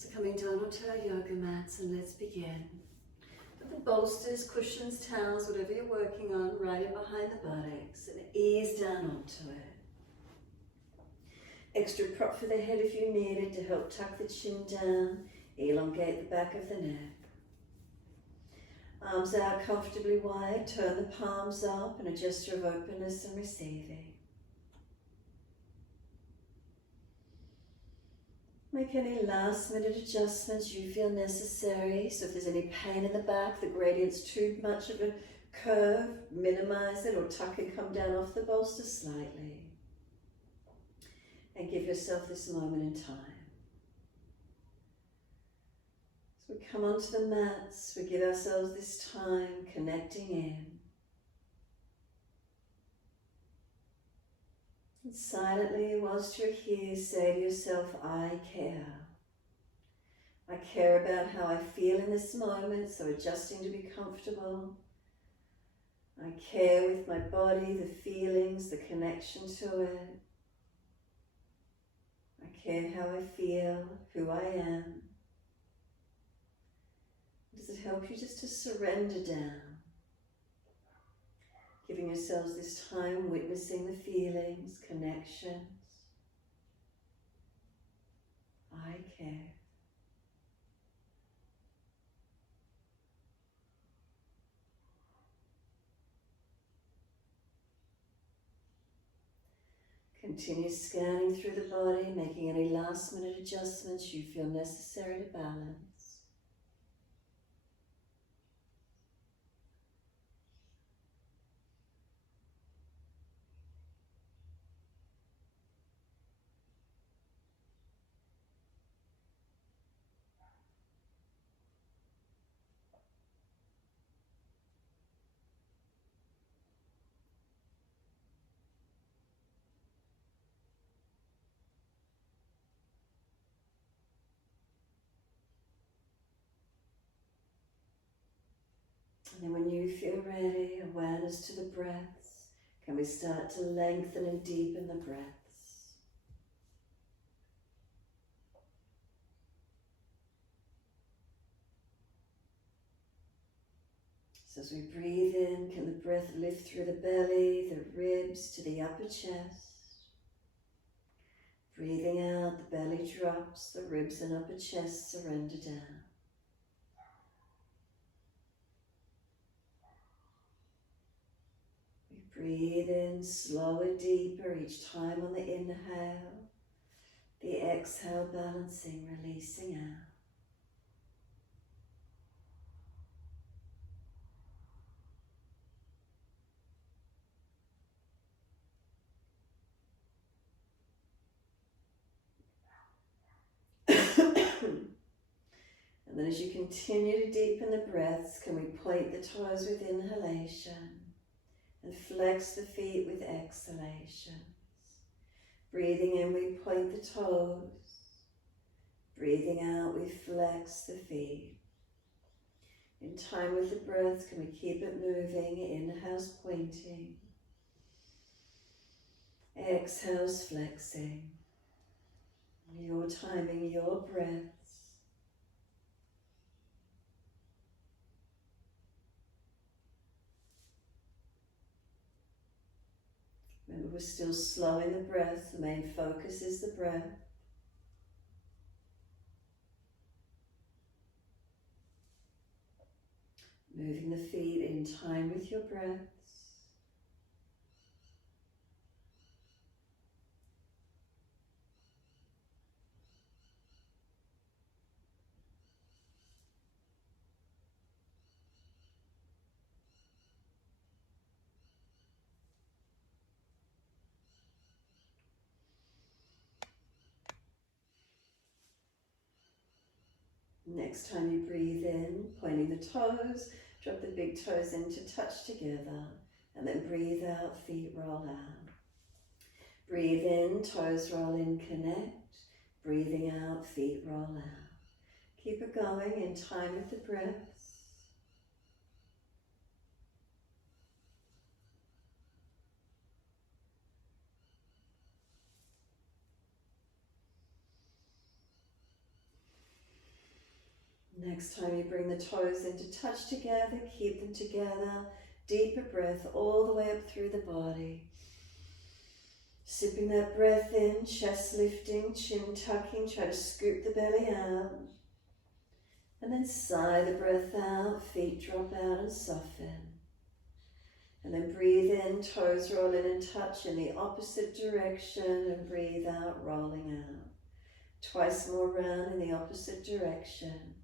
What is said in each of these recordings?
So coming down onto our yoga mats, and let's begin. Put the bolsters, cushions, towels, whatever you're working on, right in behind the buttocks and ease down onto it. Extra prop for the head if you need it to help tuck the chin down, elongate the back of the neck. Arms out comfortably wide, turn the palms up in a gesture of openness and receiving. Make any last minute adjustments you feel necessary. So if there's any pain in the back, the gradient's too much of a curve, minimize it or tuck and come down off the bolster slightly. And give yourself this moment in time. So we come onto the mats, we give ourselves this time connecting in. And silently, whilst you're here, say to yourself, I care. I care about how I feel in this moment, so adjusting to be comfortable. I care with my body, the feelings, the connection to it. I care how I feel, who I am. Does it help you just to surrender down? Giving yourselves this time, witnessing the feelings, connections. I care. Continue scanning through the body, making any last minute adjustments you feel necessary to balance. And then when you feel ready, awareness to the breaths. Can we start to lengthen and deepen the breaths? So as we breathe in, can the breath lift through the belly, the ribs to the upper chest? Breathing out, the belly drops, the ribs and upper chest surrender down. Breathe in slower, deeper each time on the inhale. The exhale balancing, releasing out. And then as you continue to deepen the breaths, can we point the toes with inhalation? And flex the feet with exhalations. Breathing in, we point the toes. Breathing out, we flex the feet. In time with the breath, can we keep it moving? Inhales pointing. Exhales flexing. Your timing, your breaths. Remember, we're still slowing the breath. The main focus is the breath. Moving the feet in time with your breaths. Next time you breathe in, pointing the toes, drop the big toes in to touch together, and then breathe out, feet roll out. Breathe in, toes roll in, connect. Breathing out, feet roll out. Keep it going in time with the breaths. Next time you bring the toes into touch together, keep them together. Deeper breath all the way up through the body. Sipping that breath in, chest lifting, chin tucking, try to scoop the belly out. And then sigh the breath out, feet drop out and soften. And then breathe in, toes roll in and touch in the opposite direction, and breathe out, rolling out. Twice more round in the opposite direction.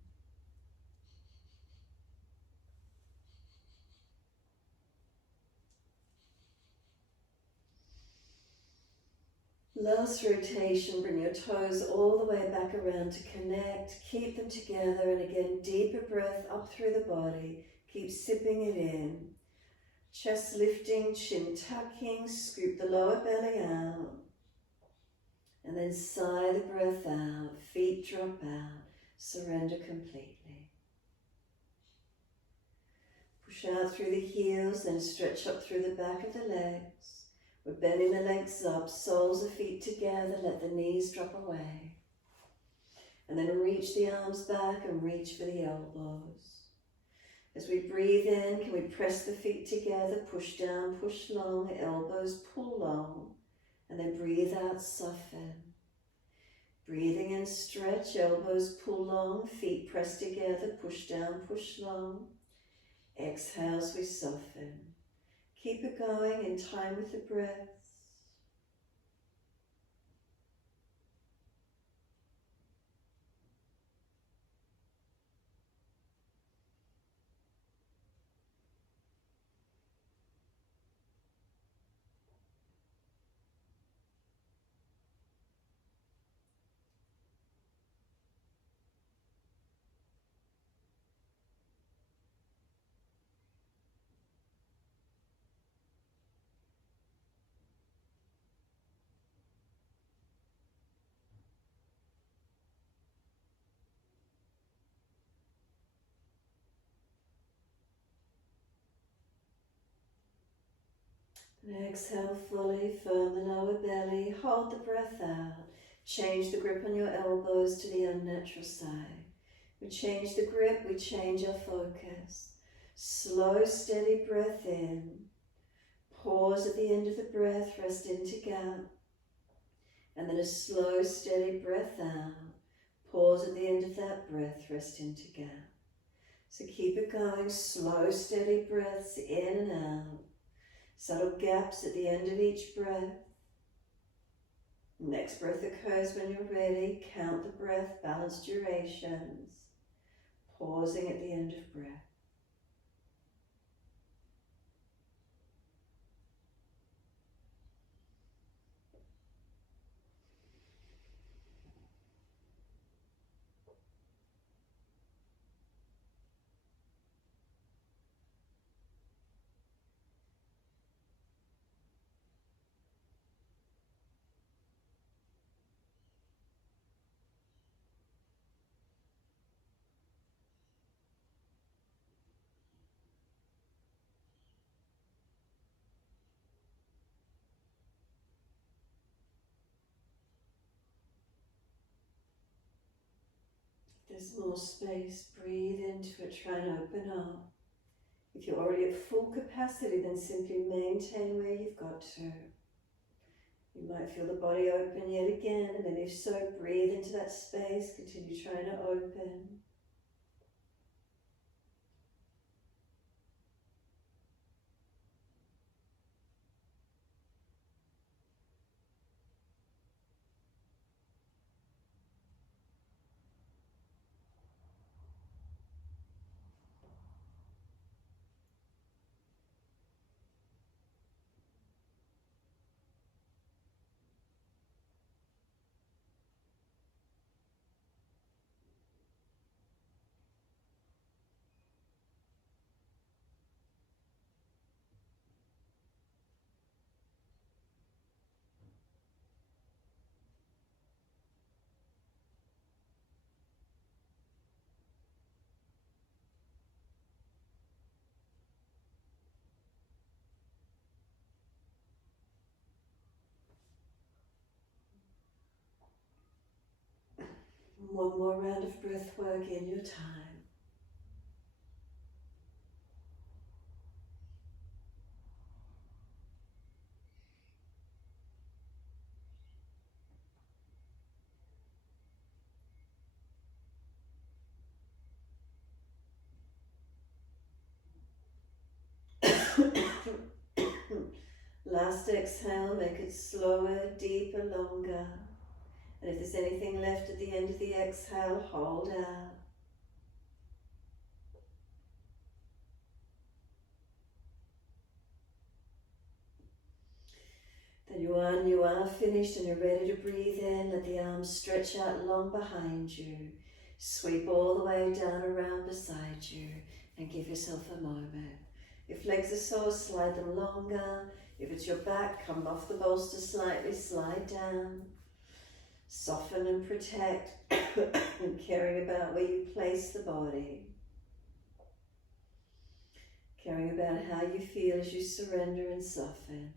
Last rotation, bring your toes all the way back around to connect. Keep them together, and again, deeper breath up through the body. Keep sipping it in. Chest lifting, chin tucking, scoop the lower belly out. And then sigh the breath out, feet drop out, surrender completely. Push out through the heels, then stretch up through the back of the legs. We're bending the legs up, soles of feet together, let the knees drop away. And then reach the arms back and reach for the elbows. As we breathe in, can we press the feet together, push down, push long, elbows pull long, and then breathe out, soften. Breathing in, stretch, elbows pull long, feet press together, push down, push long. Exhale as we soften. Keep it going in time with the breath. And exhale fully, firm the lower belly, hold the breath out. Change the grip on your elbows to the unnatural side. We change the grip, we change our focus. Slow, steady breath in. Pause at the end of the breath, rest into gap. And then a slow, steady breath out. Pause at the end of that breath, rest into gap. So keep it going, slow, steady breaths in and out. Subtle gaps at the end of each breath. Next breath occurs when you're ready. Count the breath, balance durations. Pausing at the end of breath. There's more space, breathe into it, try and open up. If you're already at full capacity, then simply maintain where you've got to. You might feel the body open yet again, and then if so, breathe into that space, continue trying to open. One more round of breath work in your time. Last exhale, make it slower, deeper, longer. And if there's anything left at the end of the exhale, hold out. Then you are finished and you're ready to breathe in. Let the arms stretch out long behind you. Sweep all the way down around beside you and give yourself a moment. If legs are sore, slide them longer. If it's your back, come off the bolster slightly, slide down. Soften and protect and caring about where you place the body. Caring about how you feel as you surrender and soften.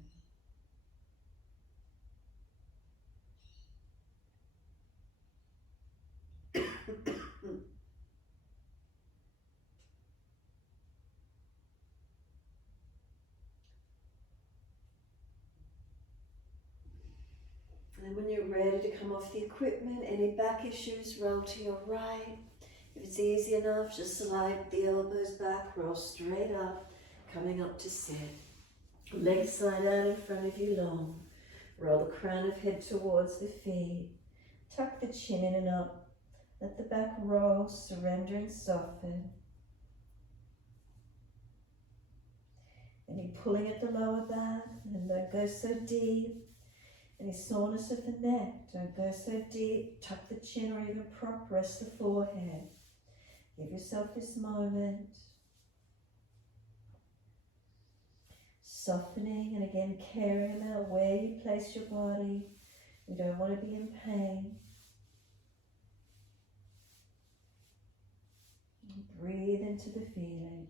And then when you're ready to come off the equipment, any back issues, roll to your right. If it's easy enough, just slide the elbows back, roll straight up, coming up to sit. Legs side out in front of you long. Roll the crown of head towards the feet. Tuck the chin in and up. Let the back roll, surrender and soften. Any pulling at the lower back, and don't go so deep. Any soreness of the neck, don't go so deep. Tuck the chin or even prop rest the forehead. Give yourself this moment. Softening and again caring about where you place your body. You don't want to be in pain. And breathe into the feeling.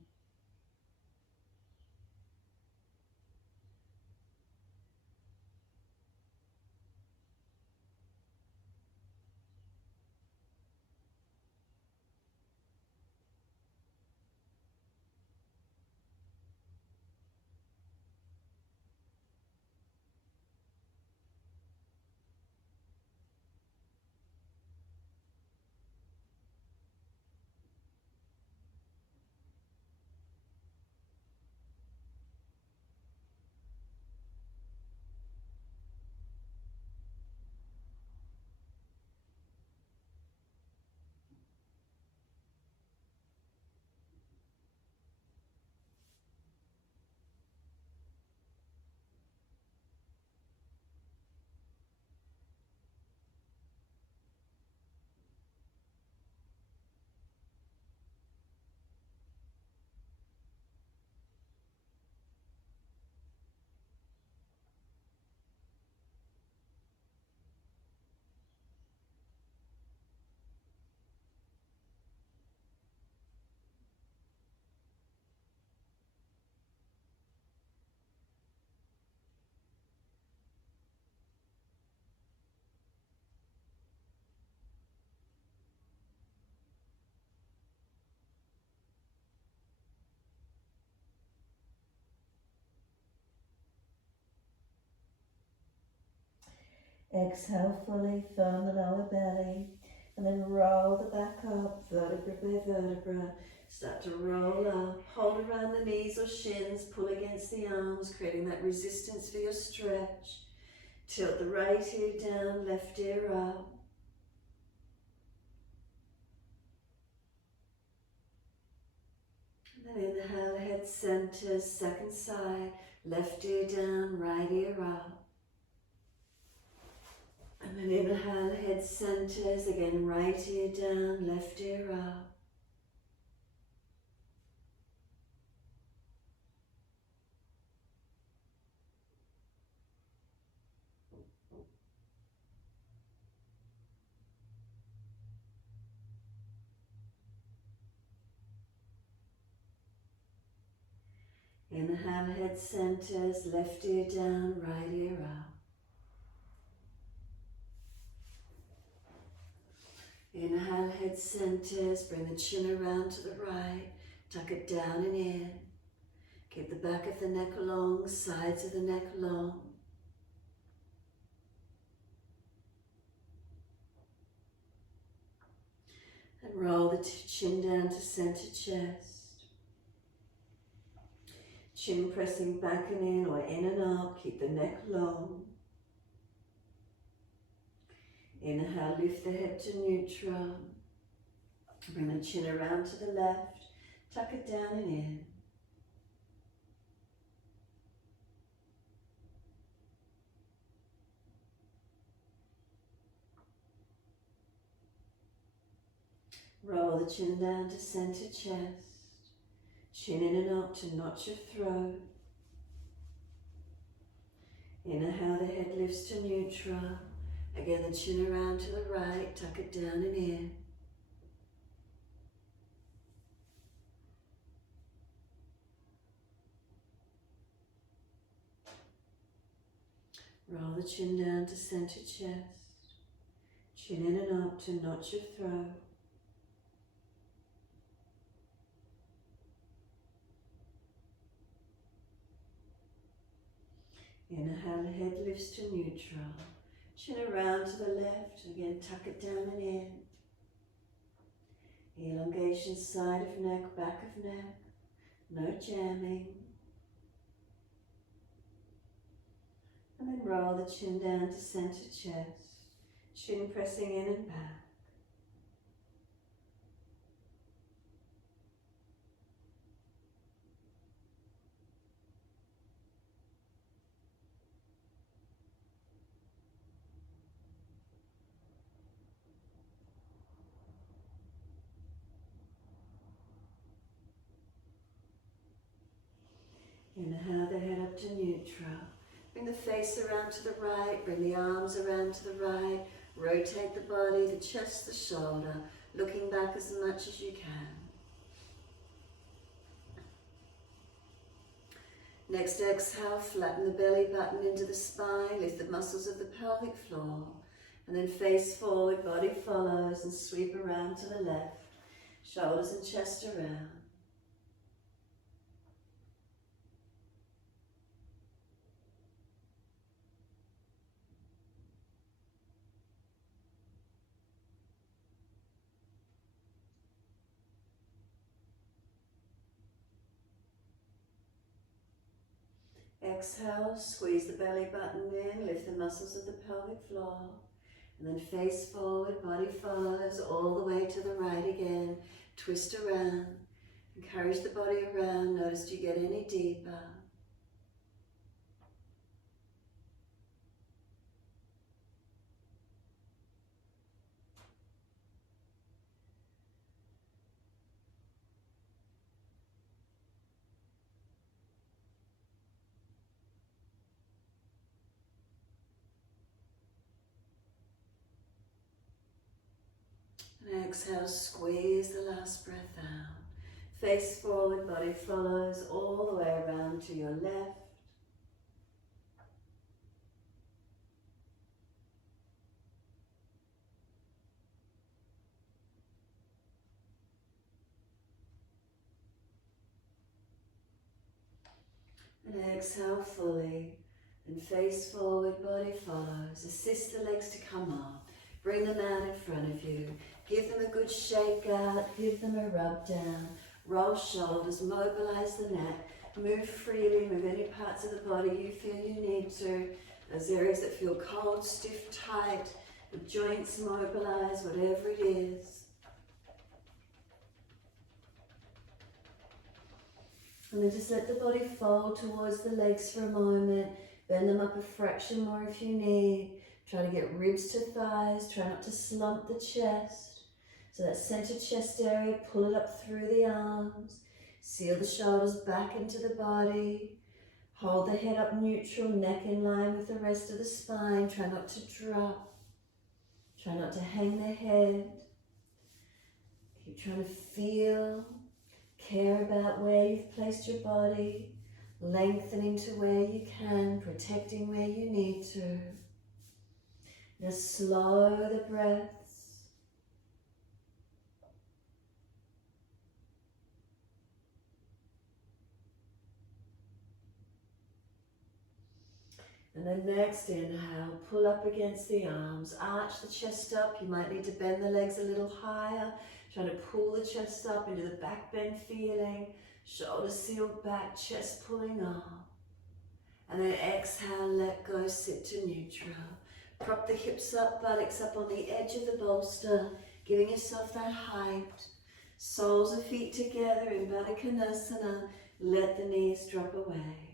Exhale fully, firm the lower belly, and then roll the back up, vertebra by vertebra. Start to roll up, hold around the knees or shins, pull against the arms, creating that resistance for your stretch. Tilt the right ear down, left ear up. And then inhale, head center, second side, left ear down, right ear up. And then inhale, head centers, again right ear down, left ear up. Inhale, head centers, left ear down, right ear up. Inhale, head centers, bring the chin around to the right, tuck it down and in. Keep the back of the neck long, sides of the neck long. And roll the chin down to center chest. Chin pressing back and in or in and up, keep the neck long. Inhale, lift the head to neutral. Bring the chin around to the left, tuck it down and in. Roll the chin down to center chest. Chin in and up to notch your throat. Inhale, the head lifts to neutral. Again, the chin around to the right, tuck it down and in. Roll the chin down to center chest. Chin in and up to notch your throat. Inhale, the head lifts to neutral. Chin around to the left. Again, tuck it down and in. Elongation, side of neck, back of neck. No jamming. And then roll the chin down to center chest. Chin pressing in and back. Inhale the head up to neutral. Bring the face around to the right, bring the arms around to the right, rotate the body, the chest, the shoulder, looking back as much as you can. Next exhale, flatten the belly button into the spine, lift the muscles of the pelvic floor, and then face forward, body follows, and sweep around to the left, shoulders and chest around. Exhale, squeeze the belly button in, lift the muscles of the pelvic floor, and then face forward, body follows, all the way to the right again. Twist around, encourage the body around, notice do you get any deeper. And exhale, squeeze the last breath out. Face forward, body follows all the way around to your left. And exhale fully. And face forward, body follows. Assist the legs to come up. Bring them out in front of you. Give them a good shake out. Give them a rub down. Roll shoulders, mobilize the neck. Move freely, move any parts of the body you feel you need to. Those areas that feel cold, stiff, tight, the joints mobilize, whatever it is. And then just let the body fold towards the legs for a moment. Bend them up a fraction more if you need. Try to get ribs to thighs. Try not to slump the chest. So that center chest area, pull it up through the arms. Seal the shoulders back into the body. Hold the head up neutral, neck in line with the rest of the spine. Try not to drop. Try not to hang the head. Keep trying to feel, care about where you've placed your body. Lengthening to where you can, protecting where you need to. Now slow the breaths. And then next inhale, pull up against the arms, arch the chest up. You might need to bend the legs a little higher, trying to pull the chest up into the back bend feeling, shoulders sealed back, chest pulling up. And then exhale, let go, sit to neutral. Prop the hips up, buttocks up on the edge of the bolster, giving yourself that height. Soles of feet together in Baddha Konasana. Let the knees drop away.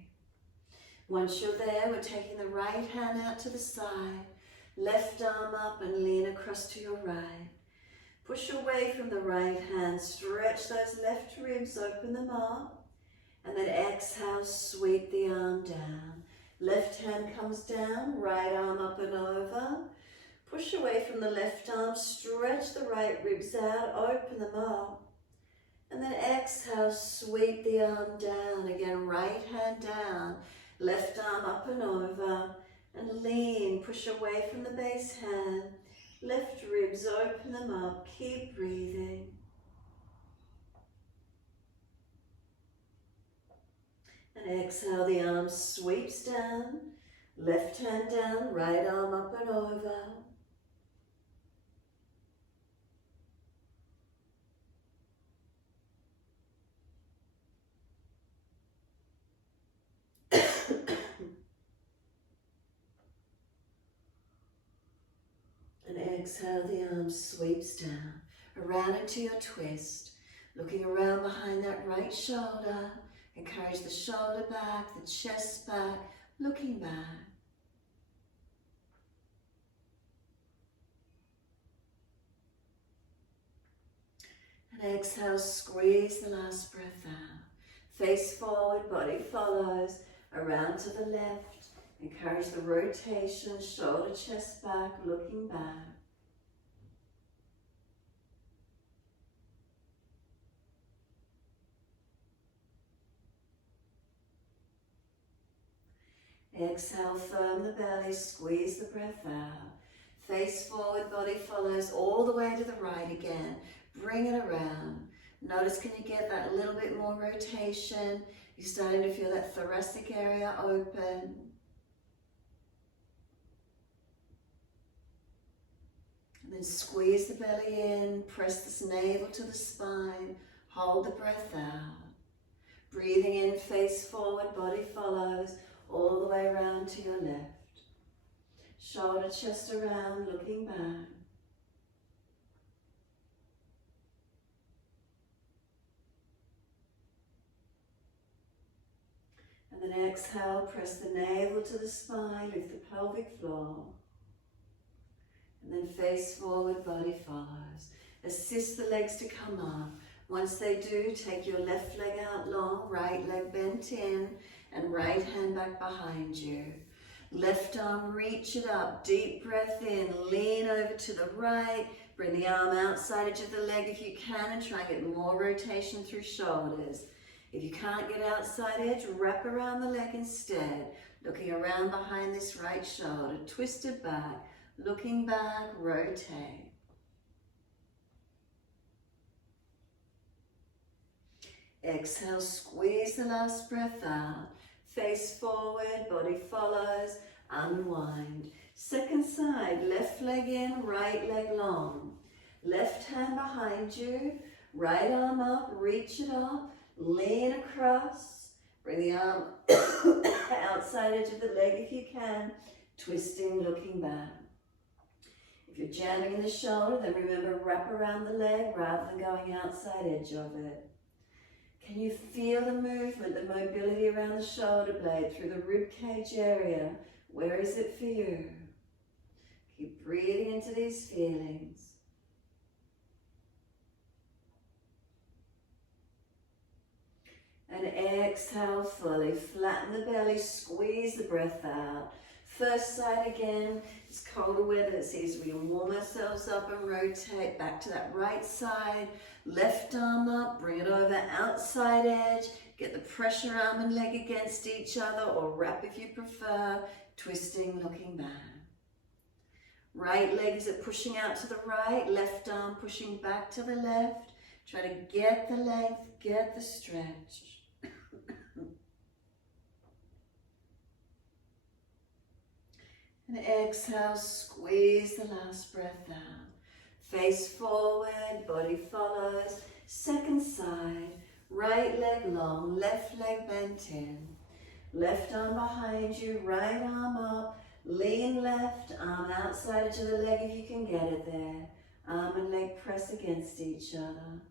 Once you're there, we're taking the right hand out to the side, left arm up and lean across to your right. Push away from the right hand, stretch those left ribs, open them up, and then exhale, sweep the arm down. Left hand comes down, right arm up and over. Push away from the left arm, stretch the right ribs out, open them up. And then exhale, sweep the arm down. Again, right hand down, left arm up and over. And lean, push away from the base hand. Left ribs, open them up, keep breathing. And exhale, the arm sweeps down. Left hand down, right arm up and over. And exhale, the arm sweeps down, around into your twist. Looking around behind that right shoulder. Encourage the shoulder back, the chest back, looking back. And exhale, squeeze the last breath out. Face forward, body follows, around to the left. Encourage the rotation, shoulder, chest back, looking back. Exhale, firm the belly, squeeze the breath out. Face forward, body follows all the way to the right again. Bring it around. Notice, can you get that little bit more rotation? You're starting to feel that thoracic area open. And then squeeze the belly in, press this navel to the spine, hold the breath out. Breathing in, face forward, body follows, all the way around to your left. Shoulder, chest around, looking back. And then exhale, press the navel to the spine, lift the pelvic floor. And then face forward, body follows. Assist the legs to come up. Once they do, take your left leg out long, right leg bent in, and right hand back behind you. Left arm, reach it up, deep breath in, lean over to the right, bring the arm outside edge of the leg if you can, and try and get more rotation through shoulders. If you can't get outside edge, wrap around the leg instead, looking around behind this right shoulder, twist it back, looking back, rotate. Exhale, squeeze the last breath out. Face forward, body follows, unwind. Second side, left leg in, right leg long. Left hand behind you, right arm up, reach it up, lean across. Bring the arm outside edge of the leg if you can, twisting, looking back. If you're jamming in the shoulder, then remember, wrap around the leg rather than going outside edge of it. Can you feel the movement, the mobility around the shoulder blade through the rib cage area? Where is it for you? Keep breathing into these feelings. And exhale fully, flatten the belly, squeeze the breath out. First side again, it's colder weather, it's easy. We can warm ourselves up and rotate back to that right side. Left arm up, bring it over outside edge. Get the pressure arm and leg against each other, or wrap if you prefer. Twisting, looking back. Right leg is pushing out to the right, left arm pushing back to the left. Try to get the length, get the stretch. And exhale, squeeze the last breath out. Face forward, body follows. Second side, right leg long, left leg bent in. Left arm behind you, right arm up. Lean left arm outside edge of the leg if you can get it there. Arm and leg press against each other.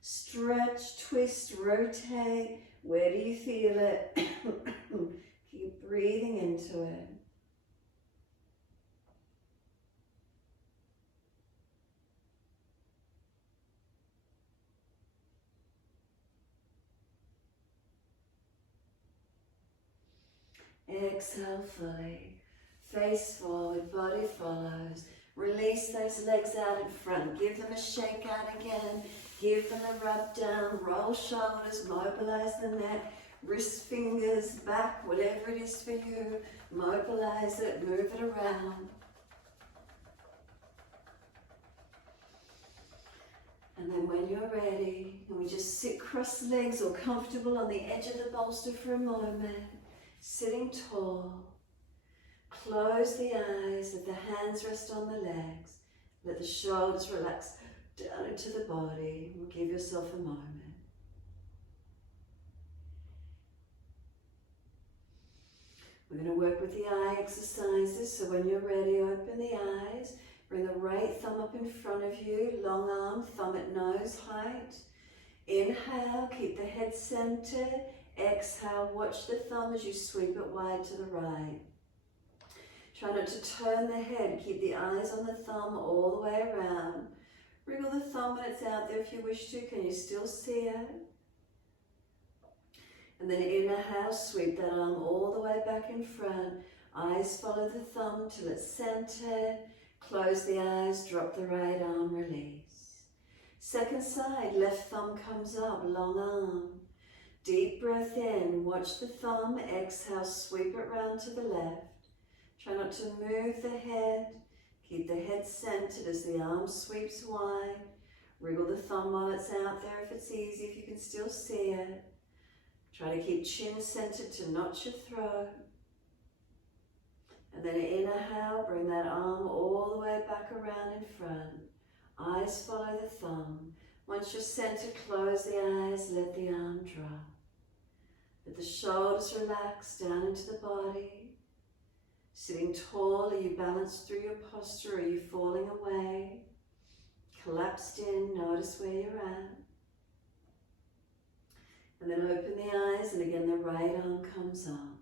Stretch, twist, rotate. Where do you feel it? Keep breathing into it. Exhale fully. Face forward, body follows. Release those legs out in front. Give them a shake out again. Give them a rub down. Roll shoulders, mobilize the neck. Wrist, fingers, back, whatever it is for you. Mobilize it, move it around. And then when you're ready, and we just sit cross legs or comfortable on the edge of the bolster for a moment. Sitting tall. Close the eyes, let the hands rest on the legs. Let the shoulders relax down into the body. Give yourself a moment. We're going to work with the eye exercises, so when you're ready, open the eyes. Bring the right thumb up in front of you, long arm, thumb at nose height. Inhale, keep the head centered. Exhale, watch the thumb as you sweep it wide to the right. Try not to turn the head, keep the eyes on the thumb all the way around. Wriggle the thumb when it's out there if you wish to. Can you still see it? And then inhale, sweep that arm all the way back in front. Eyes follow the thumb till it's centered. Close the eyes, drop the right arm, release. Second side, left thumb comes up, long arm. Deep breath in, watch the thumb, exhale, sweep it round to the left. Try not to move the head. Keep the head centered as the arm sweeps wide. Wriggle the thumb while it's out there if it's easy, if you can still see it. Try to keep chin centered to notch your throat. And then inhale, bring that arm all the way back around in front. Eyes follow the thumb. Once you're centered, close the eyes, let the arm drop. Let the shoulders relax down into the body. Sitting tall, are you balanced through your posture? Are you falling away? Collapsed in, notice where you're at. And then open the eyes, and again the right arm comes up.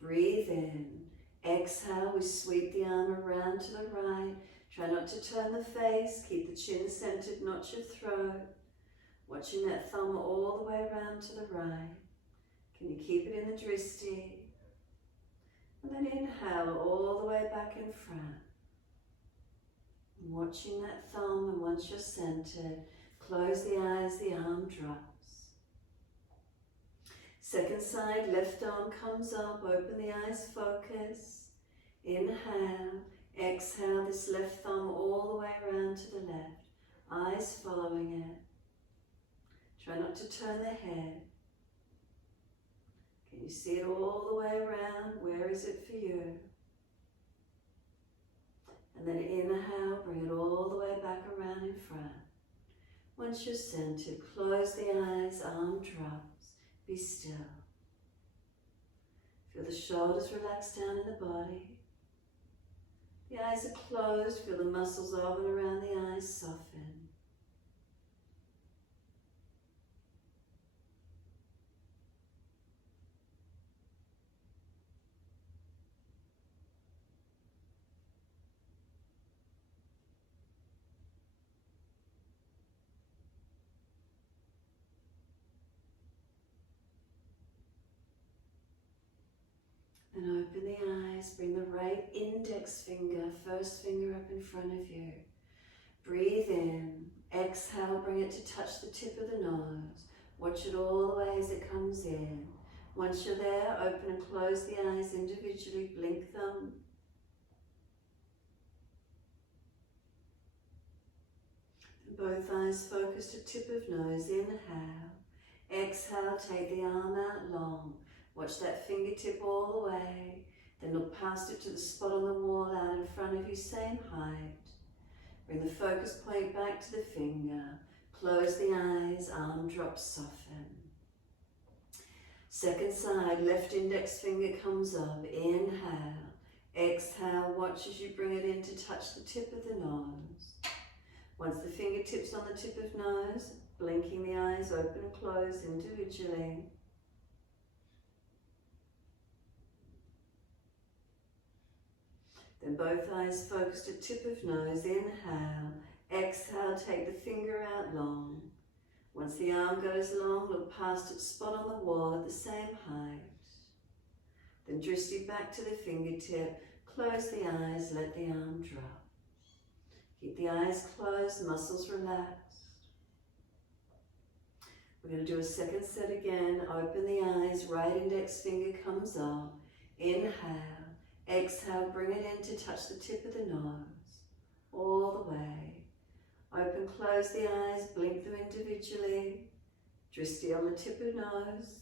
Breathe in. Exhale, we sweep the arm around to the right. Try not to turn the face. Keep the chin centered, notch your throat. Watching that thumb all the way around to the right. Can you keep it in the dristi? And then inhale all the way back in front. And watching that thumb, and once you're centered, close the eyes, the arm drops. Second side, left arm comes up, open the eyes, focus. Inhale, exhale, this left thumb all the way around to the left. Eyes following it. Try not to turn the head. Can you see it all the way around? Where is it for you? And then inhale, bring it all the way back around in front. Once you're centered, close the eyes, arm drops. Be still. Feel the shoulders relax down in the body. The eyes are closed. Feel the muscles of and around the eyes soften. And open the eyes, bring the right index finger, first finger up in front of you. Breathe in, exhale, bring it to touch the tip of the nose. Watch it all the way as it comes in. Once you're there, open and close the eyes individually, blink them. Both eyes focus to tip of nose, inhale. Exhale, take the arm out long. Watch that fingertip all the way. Then look past it to the spot on the wall out in front of you, same height. Bring the focus point back to the finger. Close the eyes, arm drops, soften. Second side, left index finger comes up. Inhale. Exhale, watch as you bring it in to touch the tip of the nose. Once the fingertips on the tip of nose, blinking the eyes open and close individually. Then both eyes focused at tip of nose. Inhale. Exhale, take the finger out long. Once the arm goes long, look past its spot on the wall at the same height. Then drishti back to the fingertip. Close the eyes, let the arm drop. Keep the eyes closed, muscles relaxed. We're going to do a second set again. Open the eyes, right index finger comes up. Inhale. Exhale, bring it in to touch the tip of the nose. All the way. Open, close the eyes, blink them individually. Drishti on the tip of the nose.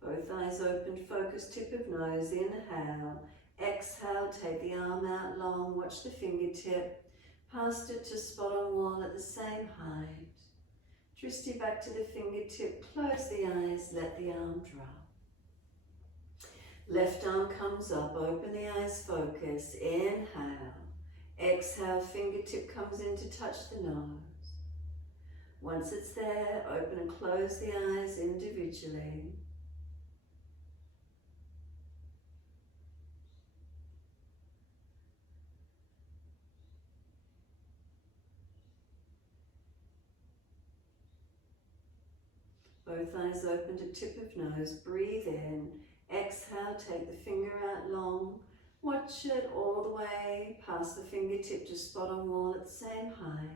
Both eyes open, focus tip of nose. Inhale. Exhale, take the arm out long, watch the fingertip. Past it to spot on wall at the same height. Drishti back to the fingertip, close the eyes, let the arm drop. Left arm comes up, open the eyes, focus. Inhale. Exhale, fingertip comes in to touch the nose. Once it's there, open and close the eyes individually. Both eyes open to tip of nose, breathe in. Exhale, take the finger out long. Watch it all the way past the fingertip to spot on wall at the same height.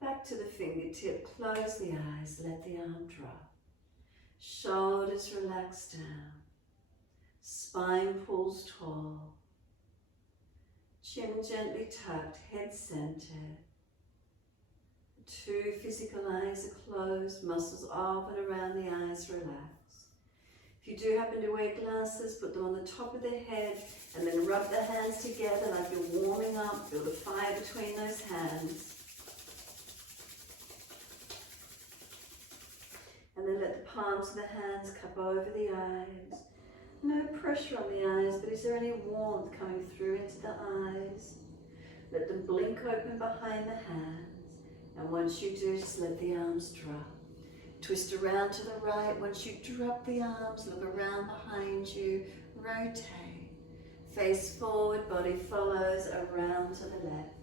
Back to the fingertip, close the eyes, let the arm drop. Shoulders relax down. Spine pulls tall. Chin gently tucked, head centered. Two physical eyes are closed, muscles of and around the eyes relax. If you do happen to wear glasses, put them on the top of the head and then rub the hands together like you're warming up. Feel the fire between those hands. And then let the palms of the hands cup over the eyes. No pressure on the eyes, but is there any warmth coming through into the eyes? Let them blink open behind the hands. And once you do, just let the arms drop. Twist around to the right. Once you drop the arms, look around behind you. Rotate. Face forward, body follows, around to the left.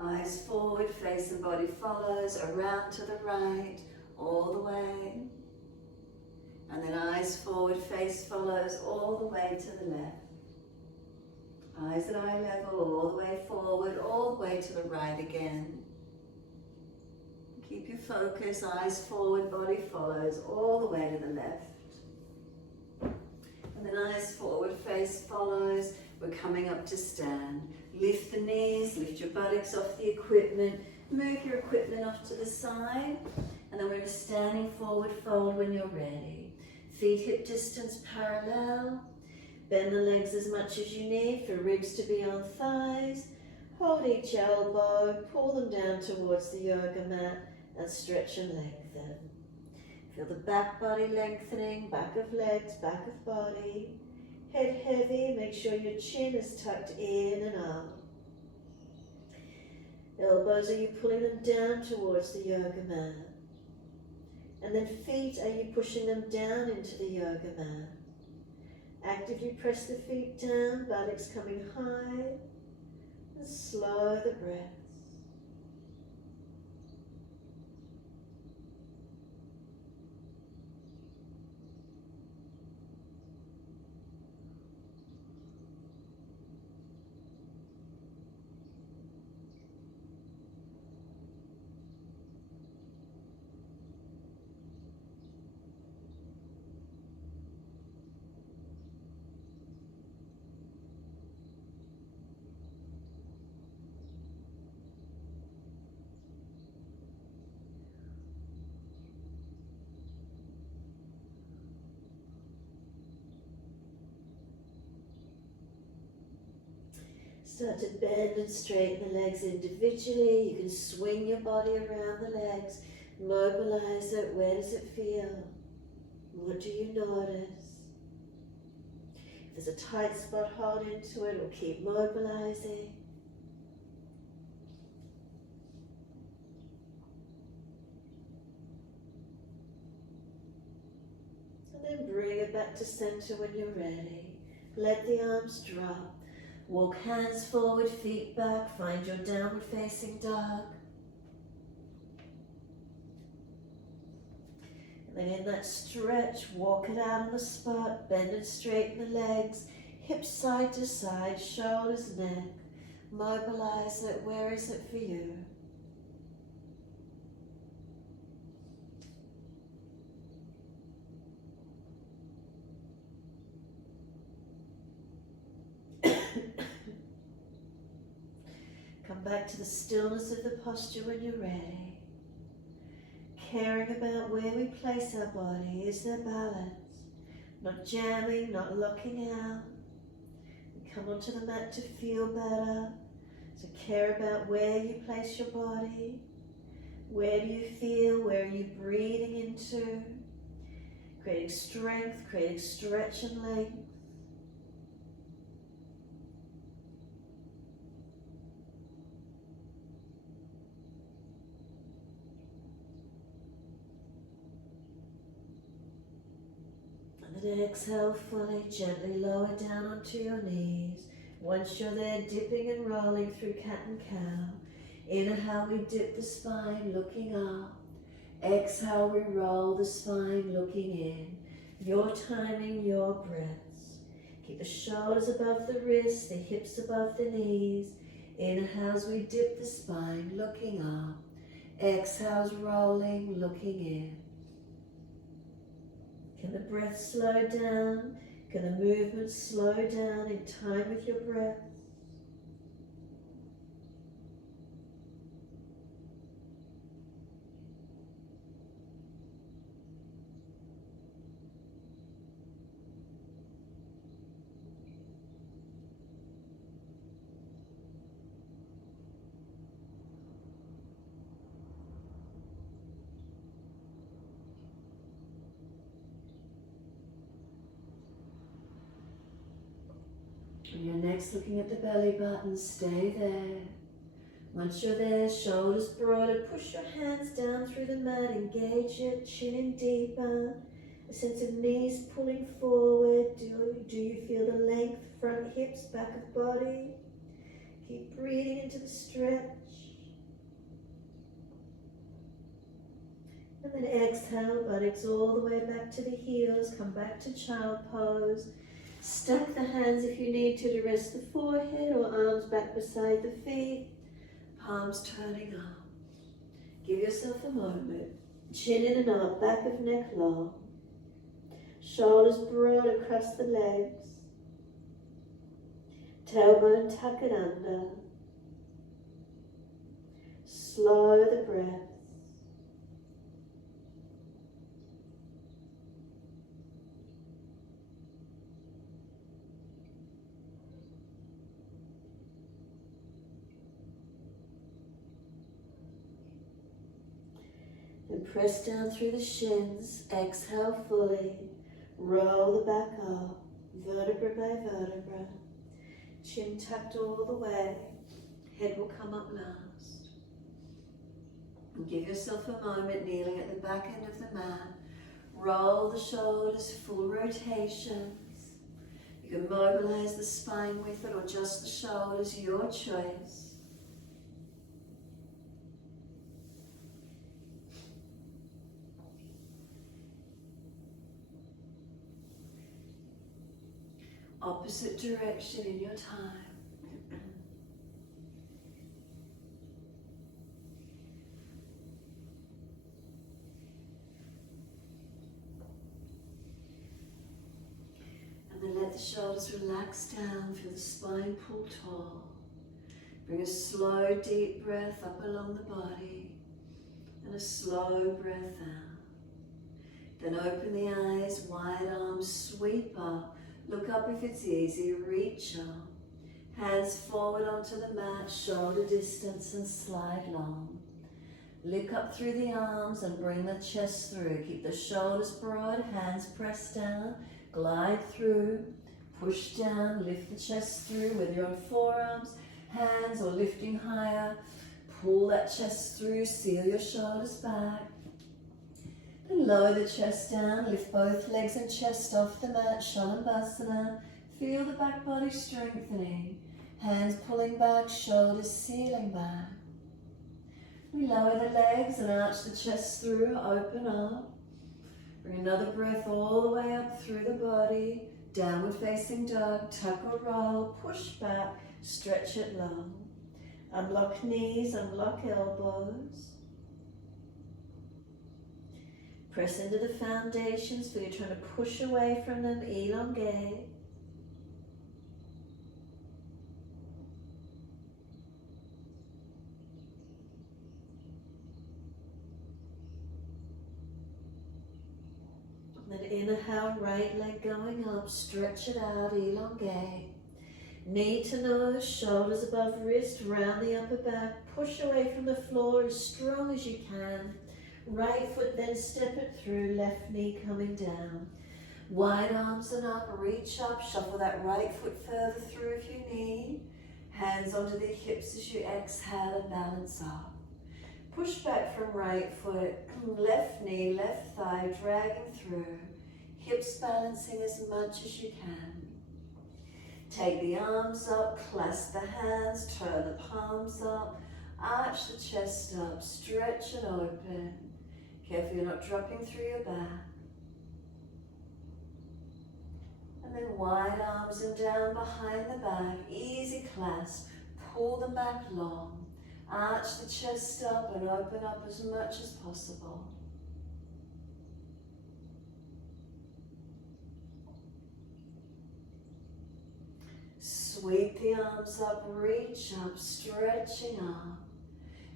Eyes forward, face and body follows, around to the right, all the way. And then eyes forward, face follows, all the way to the left. Eyes at eye level, all the way forward, all the way to the right again. Keep your focus, eyes forward, body follows, all the way to the left. And then eyes forward, face follows. We're coming up to stand. Lift the knees, lift your buttocks off the equipment, move your equipment off to the side, and then we're standing forward fold when you're ready. Feet hip distance parallel. Bend the legs as much as you need for ribs to be on thighs. Hold each elbow, pull them down towards the yoga mat and stretch and lengthen. Feel the back body lengthening, back of legs, back of body. Head heavy, make sure your chin is tucked in and up. Elbows, are you pulling them down towards the yoga mat? And then feet, are you pushing them down into the yoga mat? Actively press the feet down, buttocks coming high, and slow the breath. Start to bend and straighten the legs individually. You can swing your body around the legs. Mobilize it. Where does it feel? What do you notice? If there's a tight spot, hold into it or keep mobilizing. And then bring it back to center when you're ready. Let the arms drop. Walk hands forward, feet back. Find your downward facing dog. And then in that stretch, walk it out on the spot. Bend and straighten the legs. Hips side to side, shoulders, neck. Mobilize it. Where is it for you? Come back to the stillness of the posture when you're ready. Caring about where we place our body. Is there balance? Not jamming, not locking out. We come onto the mat to feel better. So care about where you place your body. Where do you feel? Where are you breathing into? Creating strength, creating stretch and length. And then exhale fully, gently lower down onto your knees. Once you're there, dipping and rolling through cat and cow. Inhale, we dip the spine, looking up. Exhale, we roll the spine, looking in. Your timing, your breaths. Keep the shoulders above the wrists, the hips above the knees. Inhales, we dip the spine, looking up. Exhales, rolling, looking in. Can the breath slow down? Can the movement slow down in time with your breath? And you're next looking at the belly button, stay there. Once you're there, shoulders broader, push your hands down through the mat, engage your chin in deeper. A sense of knees pulling forward. Do you feel the length, front hips, back of body? Keep breathing into the stretch. And then exhale, buttocks all the way back to the heels, come back to child pose. Stack the hands if you need to rest the forehead or arms back beside the feet. Palms turning up. Give yourself a moment. Chin in and up, back of neck long. Shoulders broad across the legs. Tailbone tuck it under. Slow the breath. And press down through the shins, exhale fully, roll the back up, vertebra by vertebra, chin tucked all the way, head will come up last. And give yourself a moment kneeling at the back end of the mat, roll the shoulders, full rotations. You can mobilize the spine with it or just the shoulders, your choice. Opposite direction in your time. And then let the shoulders relax down, feel the spine pull tall. Bring a slow, deep breath up along the body and a slow breath out. Then open the eyes, wide arms, sweep up. Look up if it's easy, reach up. Hands forward onto the mat, shoulder distance and slide long. Look up through the arms and bring the chest through. Keep the shoulders broad, hands pressed down, glide through, push down, lift the chest through, whether you're on forearms, hands or lifting higher. Pull that chest through, seal your shoulders back. And lower the chest down, lift both legs and chest off the mat, Shalabhasana. Feel the back body strengthening. Hands pulling back, shoulders sealing back. We lower the legs and arch the chest through, open up. Bring another breath all the way up through the body. Downward facing dog, tuck or roll, push back, stretch it long. Unlock knees, unlock elbows. Press into the foundations, feel you're trying to push away from them, elongate. Then inhale, right leg going up, stretch it out, elongate. Knee to nose, shoulders above wrist, round the upper back, push away from the floor as strong as you can. Right foot, then step it through, left knee coming down. Wide arms and up, reach up, shuffle that right foot further through if you need. Hands onto the hips as you exhale and balance up. Push back from right foot, left knee, left thigh, dragging through. Hips balancing as much as you can. Take the arms up, clasp the hands, turn the palms up, arch the chest up, stretch it open. Careful you're not dropping through your back. And then wide arms and down behind the back, easy clasp, pull them back long. Arch the chest up and open up as much as possible. Sweep the arms up, reach up, stretching up.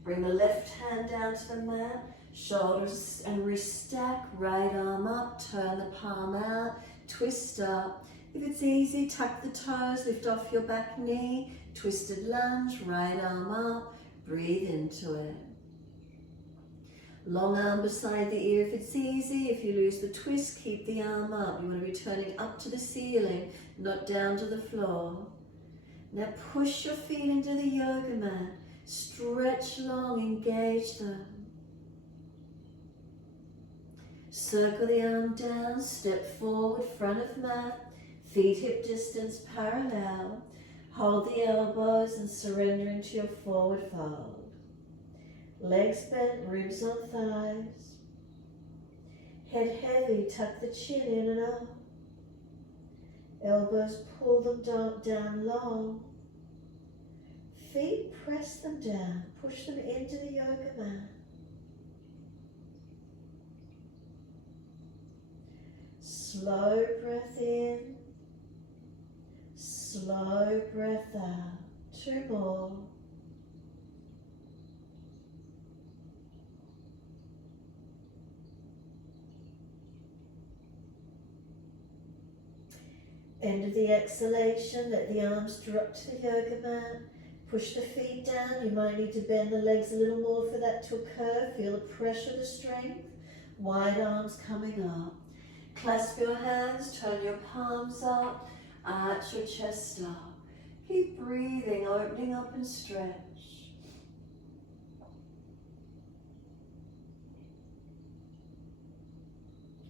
Bring the left hand down to the mat, shoulders and wrist stack, right arm up, turn the palm out, twist up. If it's easy, tuck the toes, lift off your back knee, twisted lunge, right arm up, breathe into it. Long arm beside the ear if it's easy. If you lose the twist, keep the arm up. You want to be turning up to the ceiling, not down to the floor. Now push your feet into the yoga mat. Stretch long, engage them. Circle the arm down, step forward, front of mat. Feet hip distance parallel. Hold the elbows and surrender into your forward fold. Legs bent, ribs on thighs. Head heavy, tuck the chin in and up. Elbows pull them down long. Feet press them down, push them into the yoga mat. Slow breath in, slow breath out. 2 more. End of the exhalation, let the arms drop to the yoga mat. Push the feet down. You might need to bend the legs a little more for that to occur. Feel the pressure, the strength. Wide arms coming up. Clasp your hands, turn your palms up, arch your chest up. Keep breathing, opening up and stretch.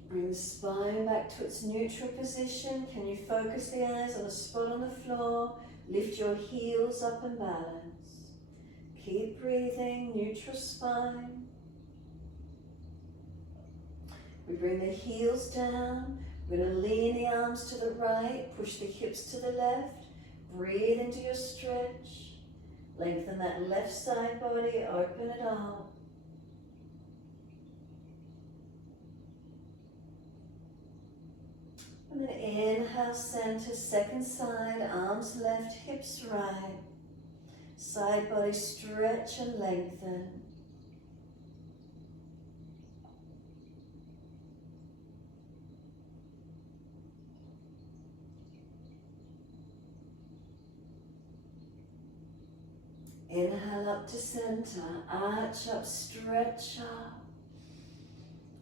Bring the spine back to its neutral position. Can you focus the eyes on a spot on the floor? Lift your heels up and balance. Keep breathing, neutral spine. We bring the heels down. We're going to lean the arms to the right, push the hips to the left. Breathe into your stretch. Lengthen that left side body, open it up. And then inhale, center, second side, arms left, hips right. Side body stretch and lengthen. Inhale up to center, arch up, stretch up.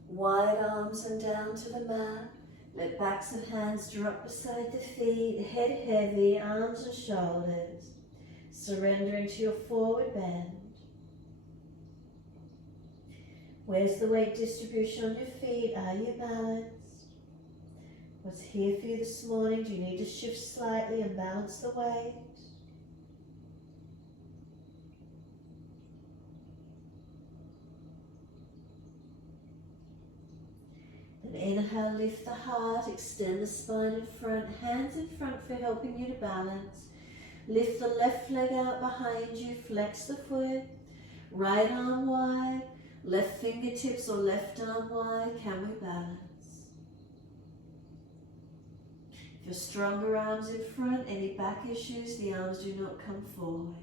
Wide arms and down to the mat. Let backs of hands drop beside the feet, head heavy, arms and shoulders. Surrendering to your forward bend. Where's the weight distribution on your feet? Are you balanced? What's here for you this morning? Do you need to shift slightly and balance the weight? Then inhale, lift the heart, extend the spine in front, hands in front for helping you to balance. Lift the left leg out behind you, flex the foot, right arm wide, left fingertips or left arm wide, can we balance? If you're stronger arms in front, any back issues, the arms do not come forward.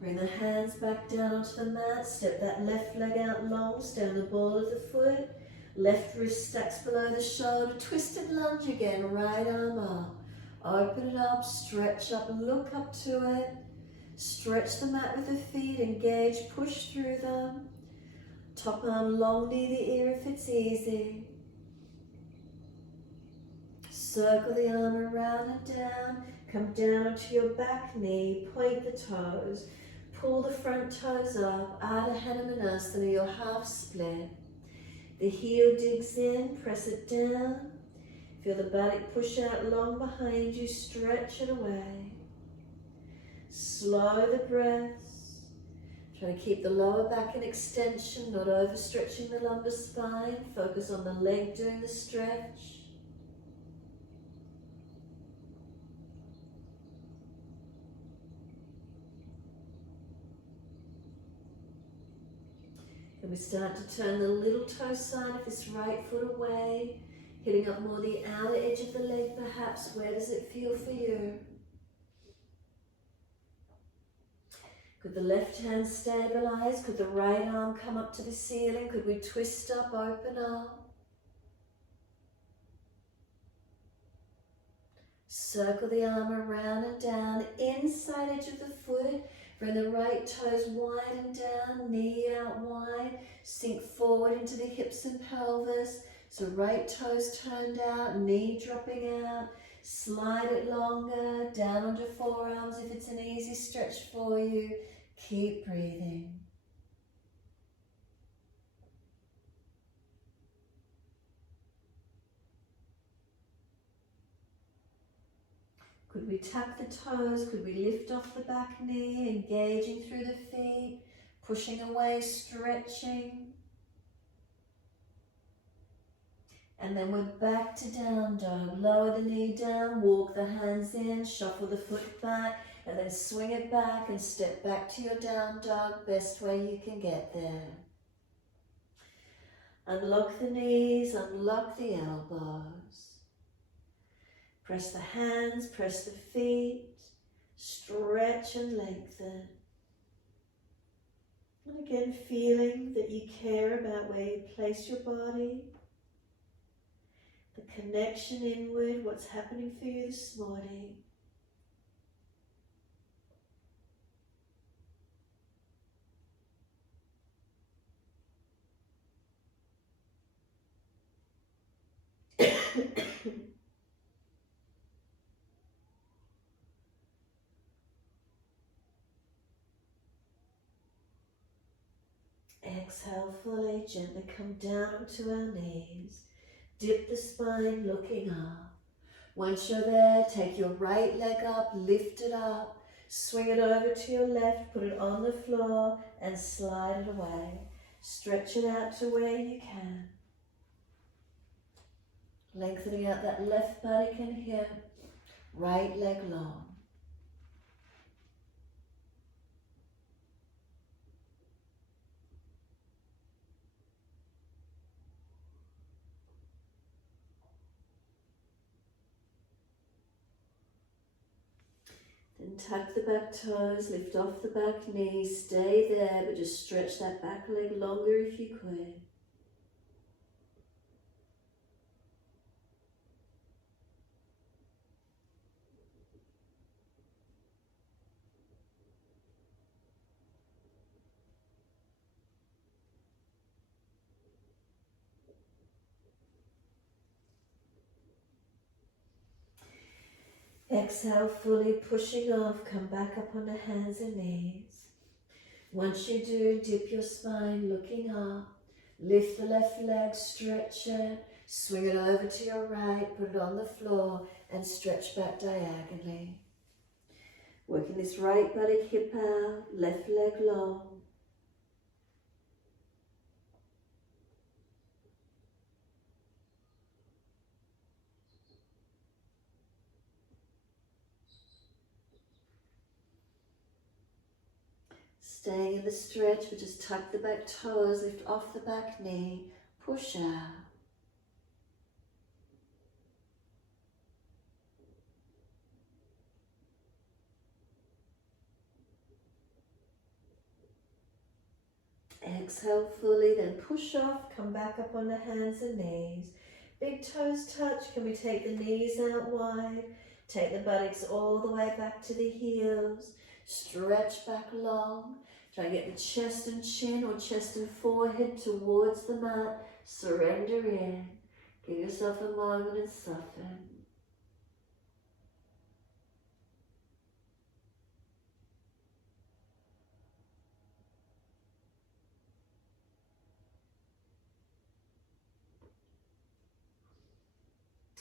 Bring the hands back down onto the mat, step that left leg out long, stay on the ball of the foot, left wrist stacks below the shoulder, twisted lunge again, right arm up. Open it up, stretch up, look up to it. Stretch the mat with the feet, engage, push through them. Top arm long near the ear if it's easy. Circle the arm around and down, come down onto your back knee, point the toes. Pull the front toes up, Ardha Hanumanasana, your half split. The heel digs in, press it down. Feel the buttock push out long behind you, stretch it away. Slow the breaths. Try to keep the lower back in extension, not overstretching the lumbar spine. Focus on the leg doing the stretch. And we start to turn the little toe side of this right foot away, hitting up more the outer edge of the leg perhaps. Where does it feel for you? Could the left hand stabilize? Could the right arm come up to the ceiling? Could we twist up, open up? Circle the arm around and down, inside edge of the foot. Bring the right toes wide and down, knee out wide. Sink forward into the hips and pelvis. So right toes turned out, knee dropping out. Slide it longer, down onto forearms if it's an easy stretch for you. Keep breathing. Could we tuck the toes? Could we lift off the back knee, engaging through the feet, pushing away, stretching? And then we're back to down dog. Lower the knee down, walk the hands in, shuffle the foot back, and then swing it back and step back to your down dog, best way you can get there. Unlock the knees, unlock the elbows. Press the hands, press the feet, stretch and lengthen. And again, feeling that you care about where you place your body, the connection inward, what's happening for you this morning. Exhale fully, gently come down onto our knees. Dip the spine, looking up. Once you're there, take your right leg up, lift it up, swing it over to your left, put it on the floor and slide it away. Stretch it out to where you can. Lengthening out that left buttock and hip, right leg long. Then tuck the back toes, lift off the back knee, stay there, but just stretch that back leg longer if you could. Exhale, fully pushing off, come back up on the hands and knees. Once you do, dip your spine, looking up. Lift the left leg, stretch it, swing it over to your right, put it on the floor and stretch back diagonally. Working this right buttock hip out, left leg long. Staying in the stretch, but just tuck the back toes, lift off the back knee, push out. Exhale fully, then push off, come back up on the hands and knees. Big toes touch, can we take the knees out wide? Take the buttocks all the way back to the heels. Stretch back long. Try and get the chest and chin or chest and forehead towards the mat. Surrender in. Give yourself a moment and soften.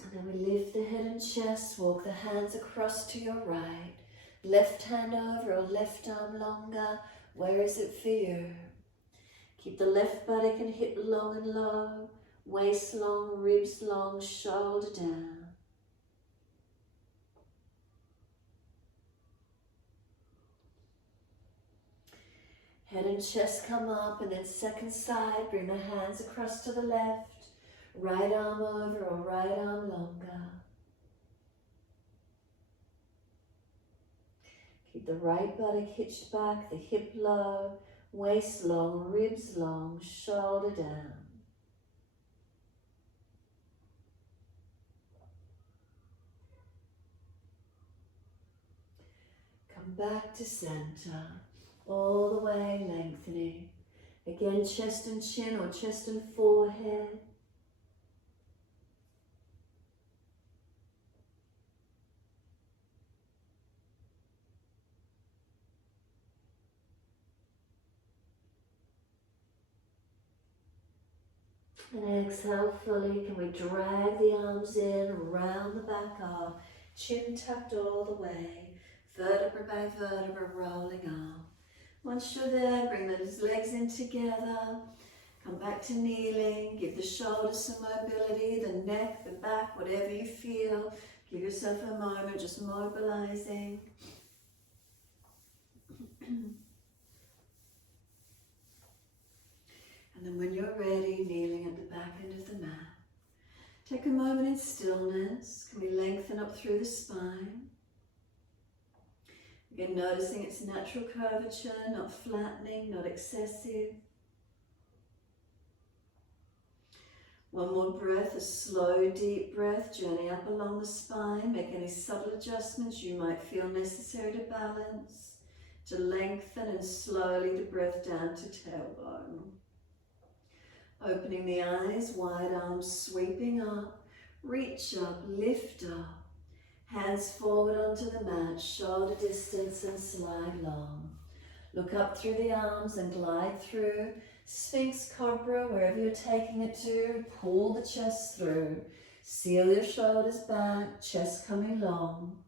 And then we lift the head and chest, walk the hands across to your right. Left hand over or left arm longer. Where is it for you? Keep the left buttock and hip long and low. Waist long, ribs long, shoulder down. Head and chest come up, and then second side, bring the hands across to the left. Right arm over or right arm longer. Keep the right buttock hitched back, the hip low, waist long, ribs long, shoulder down. Come back to center, all the way lengthening. Again, chest and chin or chest and forehead. And exhale fully. Can we drag the arms in, round the back arm, chin tucked all the way, vertebra by vertebra rolling up. Once you're there, bring those legs in together. Come back to kneeling. Give the shoulders some mobility, the neck, the back, whatever you feel. Give yourself a moment, just mobilizing. And then when you're ready, kneeling at the back end of the mat, take a moment in stillness. Can we lengthen up through the spine? Again, noticing its natural curvature, not flattening, not excessive. One more breath, a slow, deep breath, journey up along the spine. Make any subtle adjustments you might feel necessary to balance, to lengthen, and slowly the breath down to tailbone. Opening the eyes, wide arms sweeping up, reach up, lift up. Hands forward onto the mat, shoulder distance and slide long. Look up through the arms and glide through. Sphinx Cobra, wherever you're taking it to, pull the chest through. Seal your shoulders back, chest coming long.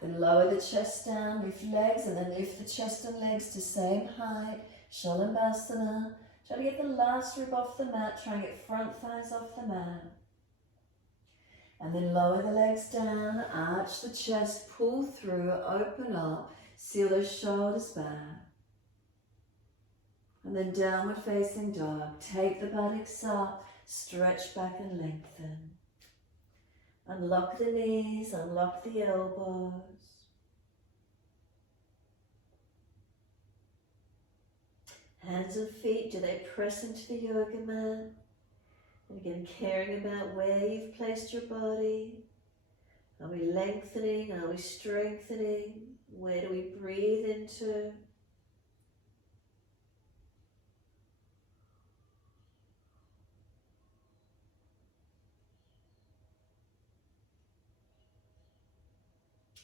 Then lower the chest down, lift legs, and then lift the chest and legs to same height. Shalabhasana. Try to get the last rib off the mat, try and get front thighs off the mat. And then lower the legs down, arch the chest, pull through, open up, seal those shoulders back. And then downward facing dog. Take the buttocks up, stretch back and lengthen. Unlock the knees, unlock the elbows. Hands and feet, do they press into the yoga mat? And again, caring about where you've placed your body. Are we lengthening? Are we strengthening? Where do we breathe into?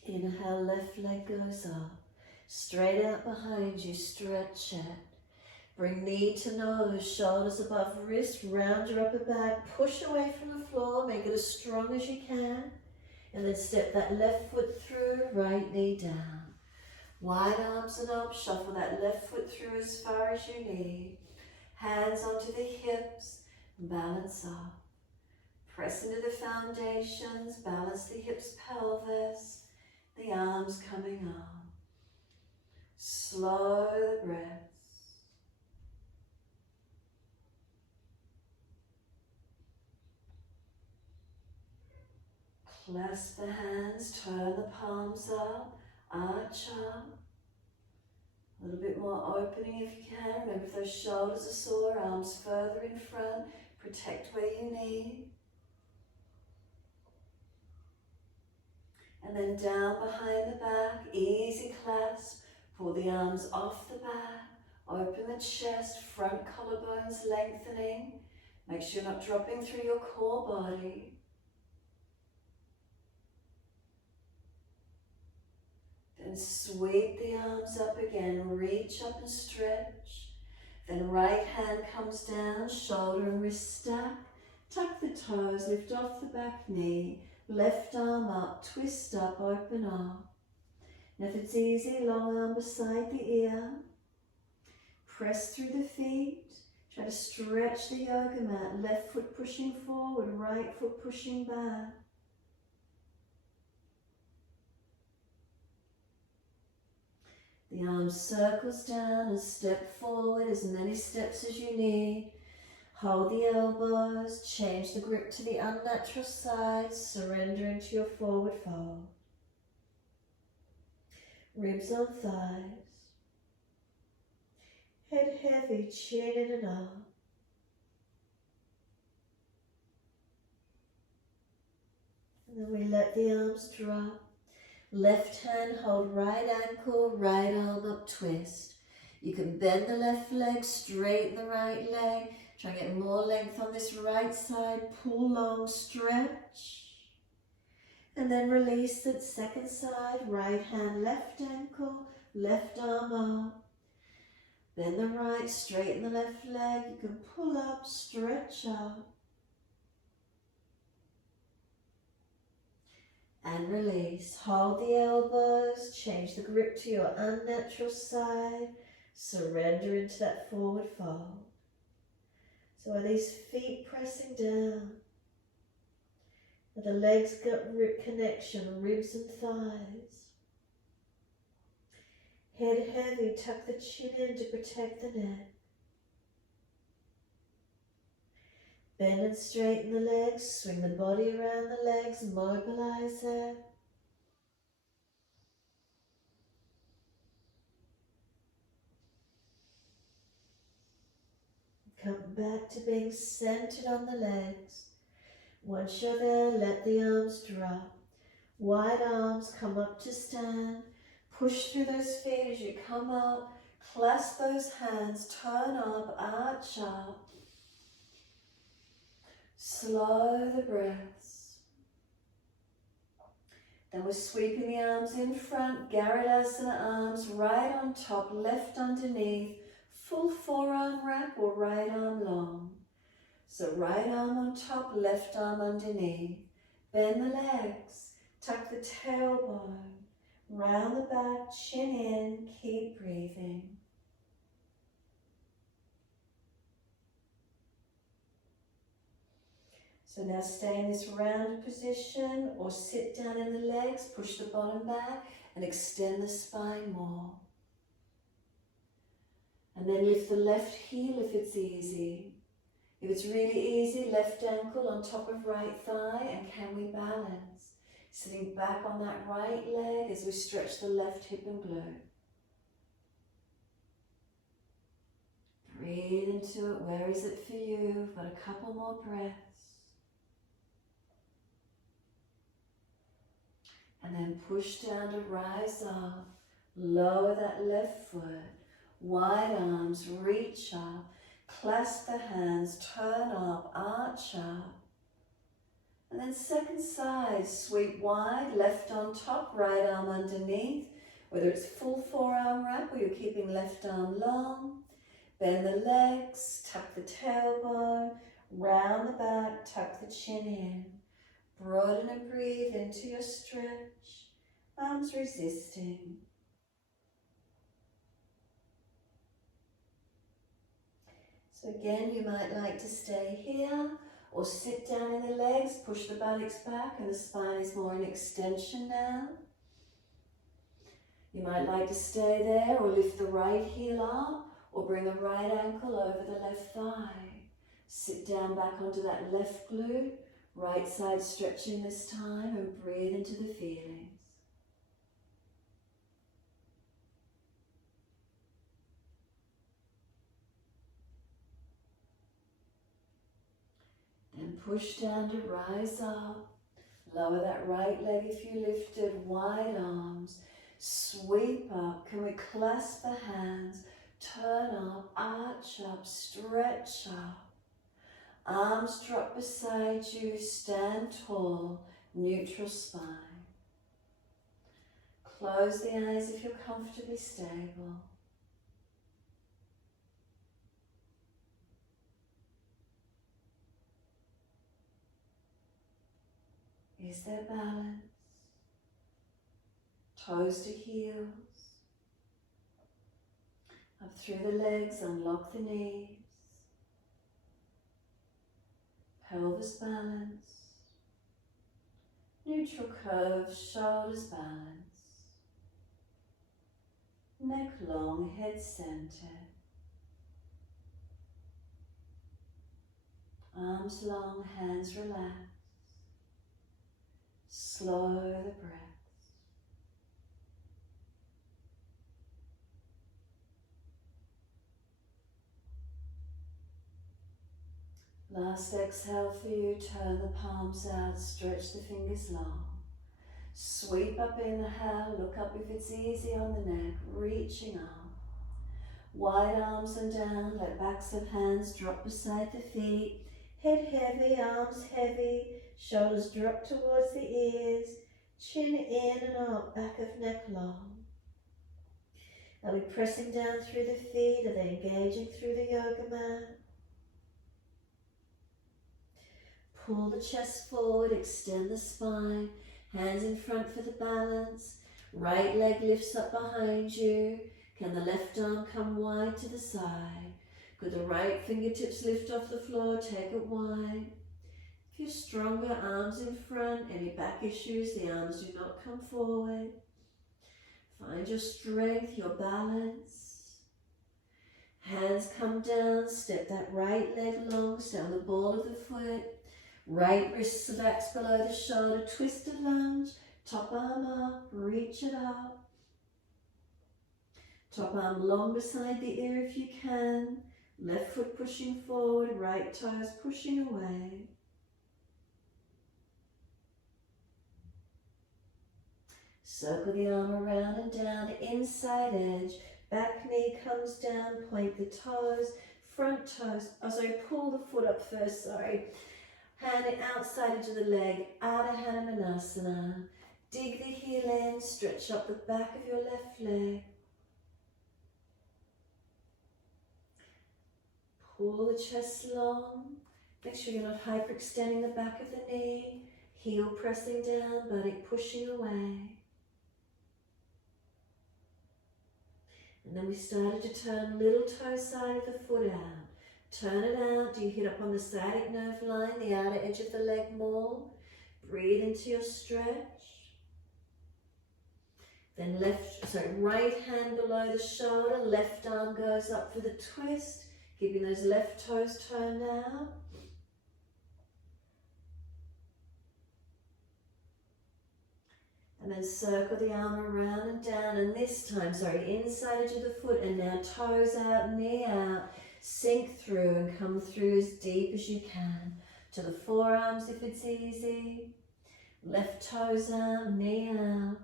Inhale, left leg goes up. Straight out behind you, stretch it. Bring knee to nose, shoulders above wrist, round your upper back, push away from the floor, make it as strong as you can. And then step that left foot through, right knee down. Wide arms and up, shuffle that left foot through as far as you need. Hands onto the hips, balance up. Press into the foundations, balance the hips, pelvis, the arms coming up. Slow the breaths. Clasp the hands, turn the palms up, arch up. A little bit more opening if you can. Remember if those shoulders are sore, arms further in front. Protect where you need. And then down behind the back, easy clasp. Pull the arms off the back. Open the chest, front collarbones lengthening. Make sure you're not dropping through your core body. Then sweep the arms up again, reach up and stretch. Then right hand comes down, shoulder and wrist stack. Tuck the toes, lift off the back knee. Left arm up, twist up, open up. And if it's easy, long arm beside the ear. Press through the feet. Try to stretch the yoga mat. Left foot pushing forward, right foot pushing back. The arm circles down and step forward as many steps as you need. Hold the elbows, change the grip to the unnatural side, surrender into your forward fold. Ribs on thighs. Head heavy, chin in and up. And then we let the arms drop. Left hand hold right ankle, right arm up, twist. You can bend the left leg, straighten the right leg. Try and get more length on this right side. Pull long, stretch. And then release that second side. Right hand, left ankle, left arm up. Bend the right, straighten the left leg. You can pull up, stretch up. And release. Hold the elbows, change the grip to your unnatural side. Surrender into that forward fold. So are these feet pressing down? Are the legs got rib connection, ribs and thighs? Head heavy, tuck the chin in to protect the neck. Bend and straighten the legs, swing the body around the legs, mobilize it. Come back to being centered on the legs. Once you're there, let the arms drop. Wide arms, come up to stand. Push through those feet as you come up. Clasp those hands, turn up, arch up. Slow the breaths. Then we're sweeping the arms in front, Garudasana arms right on top, left underneath, full forearm wrap or right arm long. So right arm on top, left arm underneath. Bend the legs, tuck the tailbone, round the back, chin in, keep breathing. So now stay in this round position or sit down in the legs, push the bottom back and extend the spine more. And then lift the left heel if it's easy. If it's really easy, left ankle on top of right thigh, and can we balance? Sitting back on that right leg as we stretch the left hip and glute. Breathe into it. Where is it for you? We've got a couple more breaths. And then push down to rise up. Lower that left foot. Wide arms, reach up. Clasp the hands, turn up, arch up. And then second side, sweep wide, left on top, right arm underneath. Whether it's full forearm wrap or you're keeping left arm long. Bend the legs, tuck the tailbone, round the back, tuck the chin in. Broaden and breathe into your stretch. Arms resisting. So again, you might like to stay here or sit down in the legs, push the buttocks back and the spine is more in extension now. You might like to stay there or lift the right heel up or bring the right ankle over the left thigh. Sit down back onto that left glute, right side stretching this time, and breathe into the feelings. Then push down to rise up. Lower that right leg if you lifted, wide arms. Sweep up. Can we clasp the hands? Turn up, arch up, stretch up. Arms drop beside you, stand tall, neutral spine. Close the eyes if you're comfortably stable. Is there balance? Toes to heels. Up through the legs, unlock the knees. Pelvis balance. Neutral curves, shoulders balance. Neck long, head centered. Arms long, hands relaxed. Slow the breath. Last exhale for you, turn the palms out, stretch the fingers long. Sweep up, inhale, look up if it's easy on the neck, reaching up. Wide arms and down, let backs of hands drop beside the feet. Head heavy, arms heavy, shoulders drop towards the ears, chin in and up, back of neck long. Are we pressing down through the feet? Are they engaging through the yoga mat? Pull the chest forward, extend the spine, hands in front for the balance. Right leg lifts up behind you. Can the left arm come wide to the side? Could the right fingertips lift off the floor, take it wide. If you're stronger, arms in front. Any back issues, the arms do not come forward. Find your strength, your balance. Hands come down, step that right leg long, stay on the ball of the foot. Right wrist relax below the shoulder, twist a lunge, top arm up, reach it up. Top arm long beside the ear if you can. Left foot pushing forward, right toes pushing away. Circle the arm around and down, inside edge. Back knee comes down, point the toes, front toes. Pull the foot up first, Hand it outside into the leg, Ardha Hanumanasana. Dig the heel in, stretch up the back of your left leg. Pull the chest long. Make sure you're not hyperextending the back of the knee. Heel pressing down, buttock pushing away. And then we started to turn little toe side of the foot out. Turn it out. Do you hit up on the sciatic nerve line, the outer edge of the leg more? Breathe into your stretch. Then right hand below the shoulder, left arm goes up for the twist, keeping those left toes turned out. And then circle the arm around and down, and this time, inside edge of the foot, and now toes out, knee out. Sink through and come through as deep as you can. To the forearms if it's easy. Left toes out, knee out.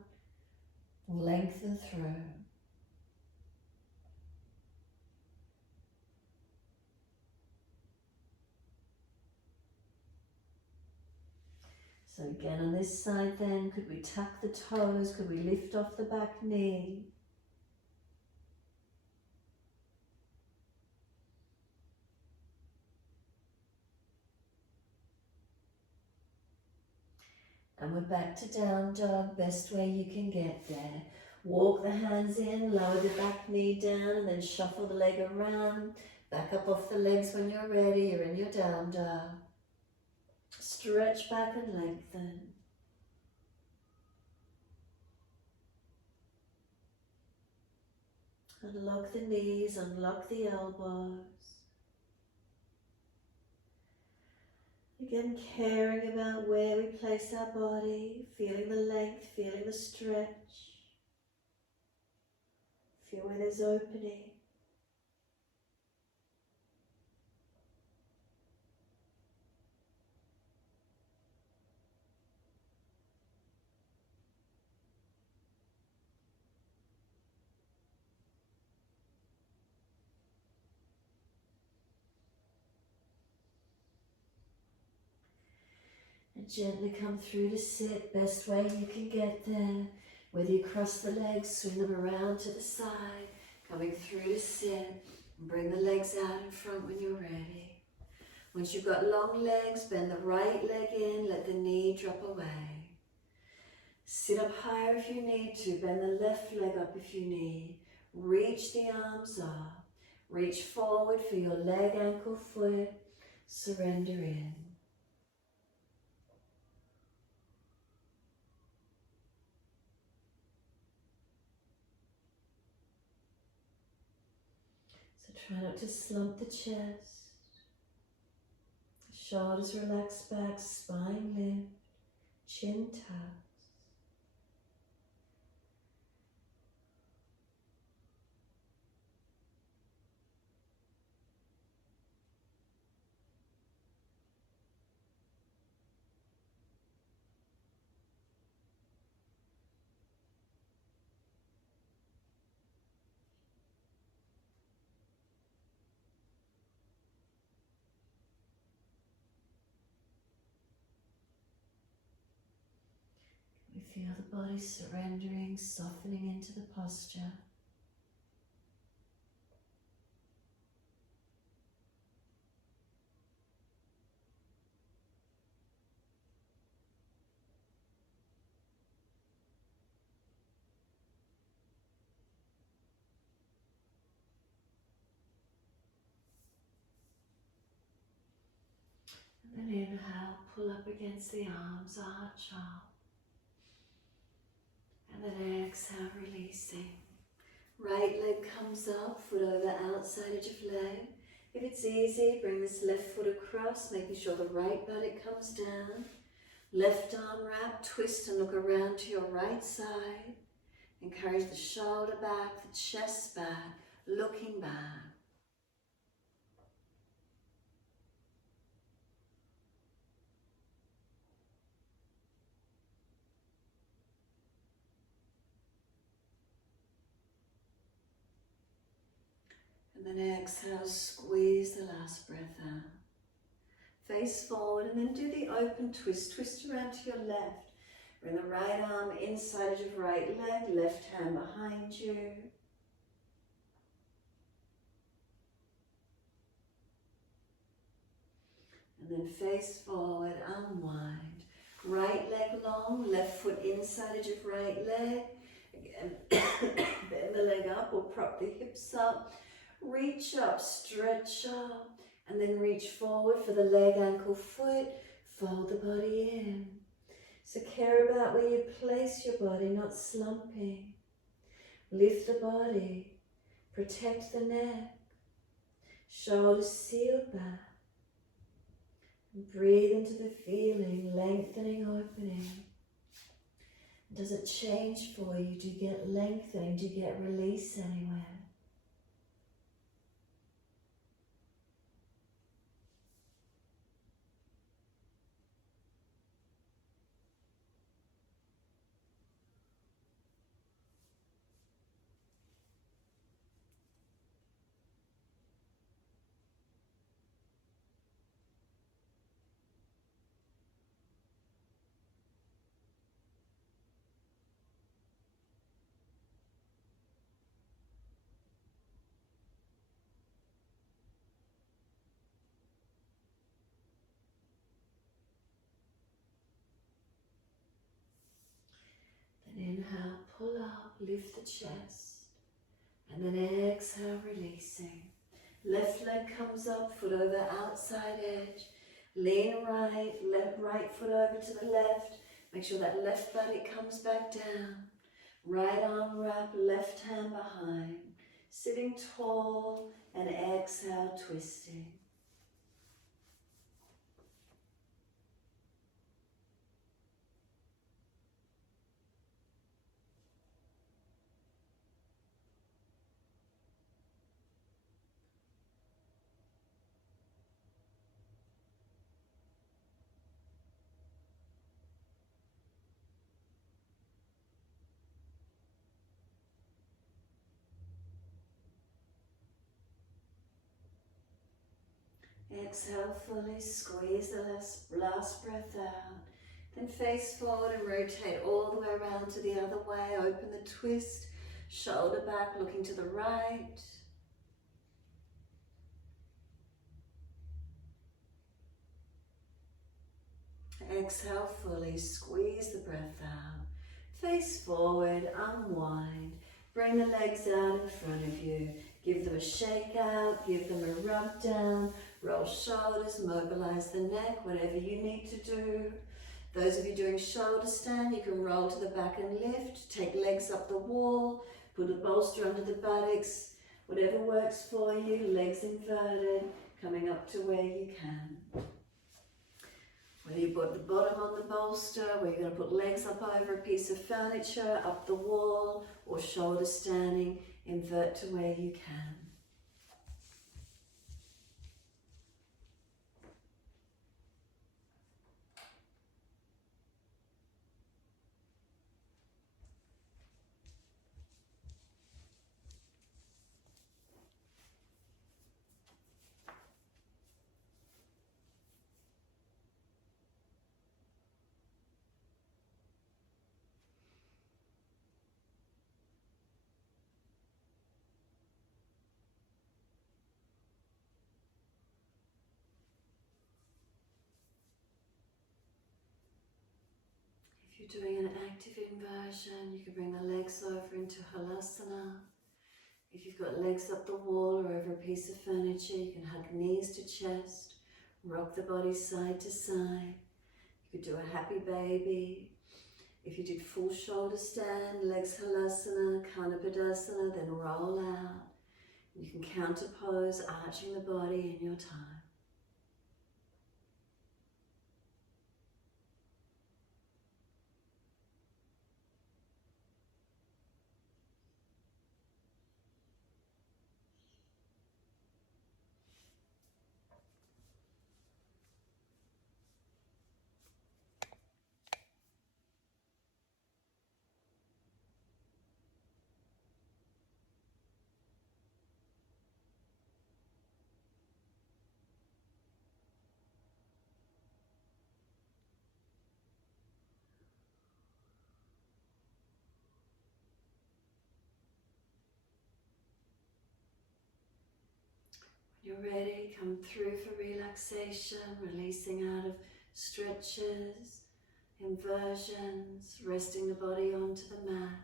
Lengthen through. So again on this side then, could we tuck the toes? Could we lift off the back knee? And we're back to down dog, best way you can get there. Walk the hands in, lower the back knee down, and then shuffle the leg around. Back up off the legs when you're ready. You're in your down dog. Stretch back and lengthen. Unlock the knees, unlock the elbows. Again, caring about where we place our body, feeling the length, feeling the stretch. Feel where there's opening. And gently come through to sit, best way you can get there. Whether you cross the legs, swing them around to the side, coming through to sit, and bring the legs out in front when you're ready. Once you've got long legs, bend the right leg in, let the knee drop away. Sit up higher if you need to, bend the left leg up if you need. Reach the arms up, reach forward for your leg, ankle, foot, surrender in. Try not to slump the chest. Shoulders relax back, spine lift, chin tucks. We feel the body surrendering, softening into the posture. And then inhale, pull up against the arms, arch up. And then exhale, releasing. Right leg comes up, foot over outside edge of leg. If it's easy, bring this left foot across, making sure the right buttock comes down. Left arm wrap, twist and look around to your right side. Encourage the shoulder back, the chest back, looking back. And then exhale, squeeze the last breath out. Face forward and then do the open twist. Twist around to your left. Bring the right arm inside edge of right leg, left hand behind you. And then face forward, unwind. Right leg long, left foot inside edge of right leg. Again, bend the leg up or prop the hips up. Reach up, stretch up, and then reach forward for the leg, ankle, foot. Fold the body in. So care about where you place your body, not slumping. Lift the body. Protect the neck. Shoulders sealed back. And breathe into the feeling, lengthening, opening. Does it change for you? Do you get lengthening? Do you get release anywhere? lift the chest. And then exhale, releasing. Left leg comes up, foot over outside edge. Lean right, right foot over to the left. Make sure that left body comes back down. Right arm wrap, left hand behind. Sitting tall and exhale, twisting. Exhale fully, squeeze the last breath out. Then face forward and rotate all the way around to the other way. Open the twist, shoulder back, looking to the right. Exhale fully, squeeze the breath out. Face forward, unwind. Bring the legs out in front of you. Give them a shake out, give them a rub down. Roll shoulders, mobilize the neck, whatever you need to do. Those of you doing shoulder stand, you can roll to the back and lift. Take legs up the wall. Put a bolster under the buttocks. Whatever works for you, legs inverted, coming up to where you can. Whether you put the bottom on the bolster, where you're going to put legs up over a piece of furniture, up the wall, or shoulder standing, invert to where you can. If you're doing an active inversion, you can bring the legs over into Halasana. If you've got legs up the wall or over a piece of furniture, you can hug knees to chest, rock the body side to side. You could do a happy baby. If you did full shoulder stand, legs Halasana, Kanapadasana, then roll out. You can counter pose, arching the body in your time. When you're ready, come through for relaxation, releasing out of stretches, inversions, resting the body onto the mat.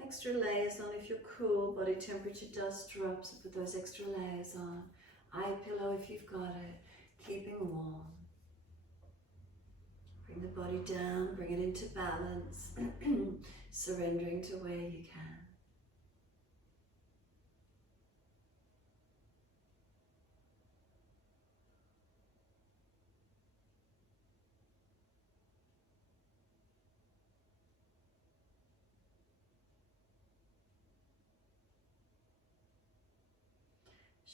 Extra layers on if you're cool, body temperature does drop, so put those extra layers on. Eye pillow if you've got it, keeping warm. Bring the body down, bring it into balance, surrendering to where you can.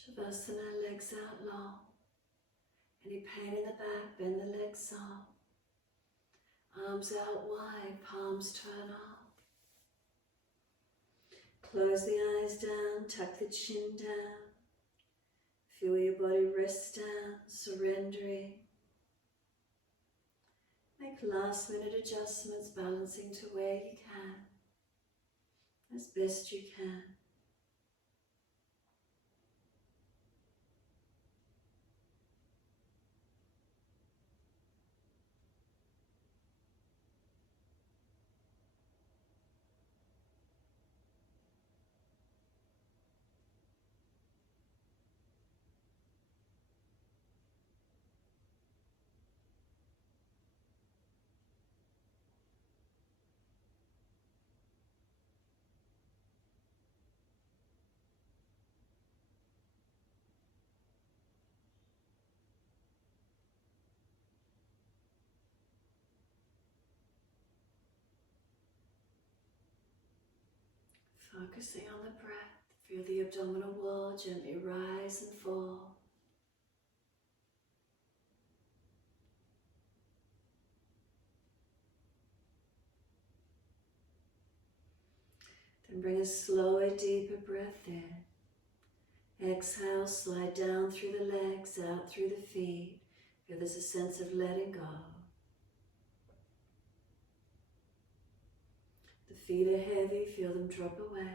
Shavasana, legs out long. Any pain in the back, bend the legs soft. Arms out wide, palms turn up. Close the eyes down, tuck the chin down. Feel your body rest down, surrendering. Make last minute adjustments, balancing to where you can, as best you can. Focusing on the breath, feel the abdominal wall gently rise and fall. Then bring a slower, deeper breath in. Exhale, slide down through the legs, out through the feet. Feel there's a sense of letting go. The feet are heavy, feel them drop away.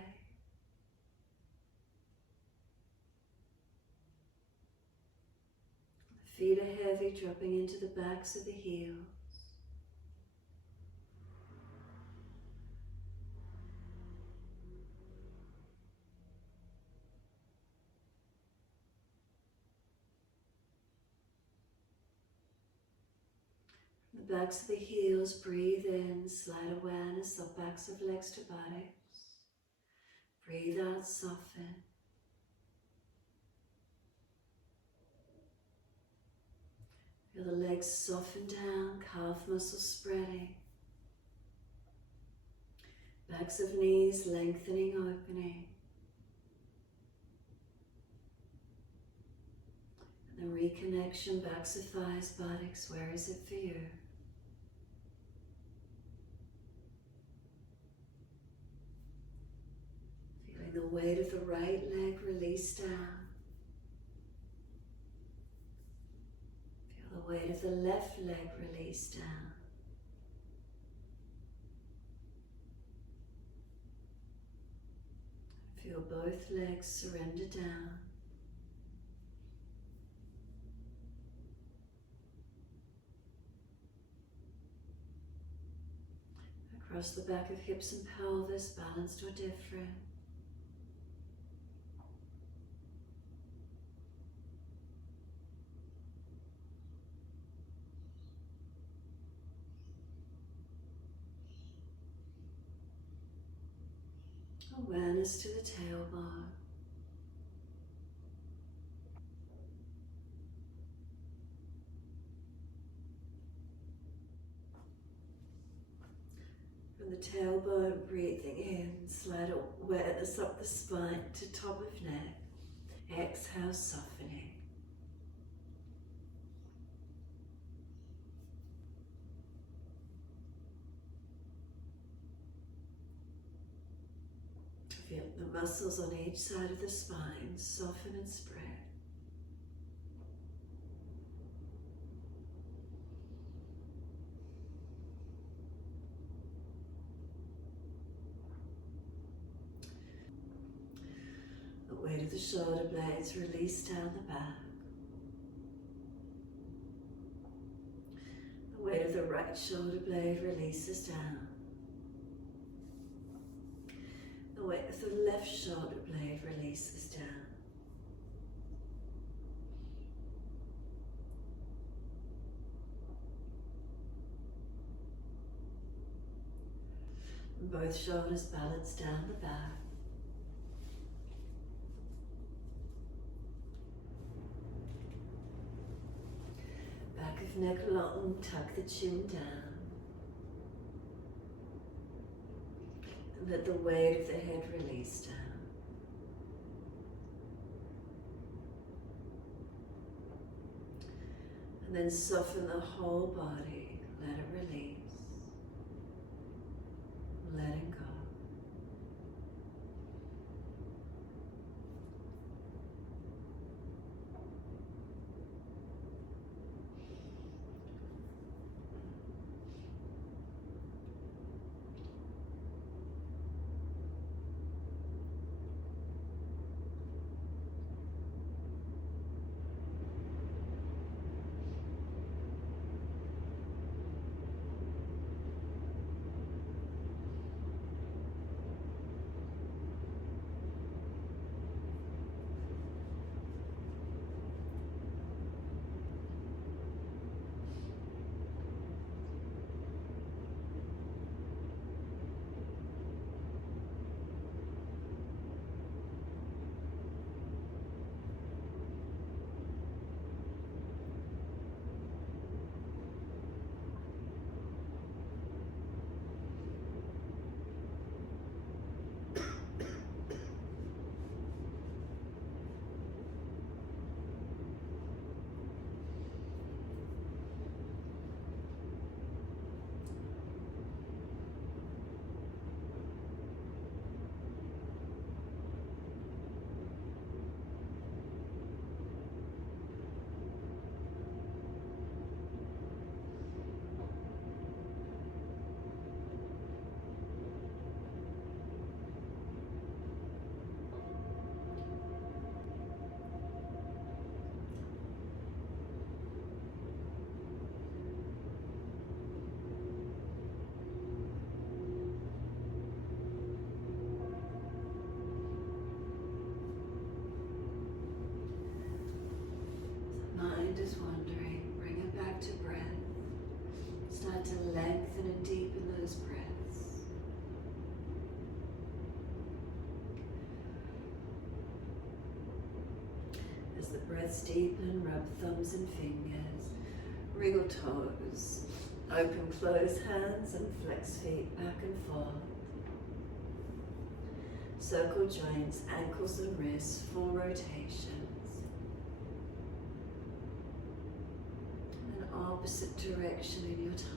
The feet are heavy, dropping into the backs of the heels. The backs of the heels, breathe in, slide awareness of backs of legs to buttocks. Breathe out, soften. Feel the legs soften down, calf muscles spreading. Backs of knees lengthening, opening. And then reconnection, backs of thighs, buttocks, where is it for you? Feeling the weight of the right leg release down. Feel the weight of the left leg release down. Feel both legs surrender down. Across the back of hips and pelvis, balanced or different. Awareness to the tailbone. From the tailbone, breathing in, slide awareness up the spine to top of neck. Exhale, softening. Feel the muscles on each side of the spine soften and spread. The weight of the shoulder blades release down the back. The weight of the right shoulder blade releases down. The weight of the left shoulder blade releases down. And both shoulders balance down the back. Back of neck long, tuck the chin down. And let the weight of the head release down. And then soften the whole body, let it release. Letting go. the breaths deepen, rub thumbs and fingers, wriggle toes, open close hands and flex feet back and forth. Circle joints, ankles and wrists, full rotations. And opposite direction in your time.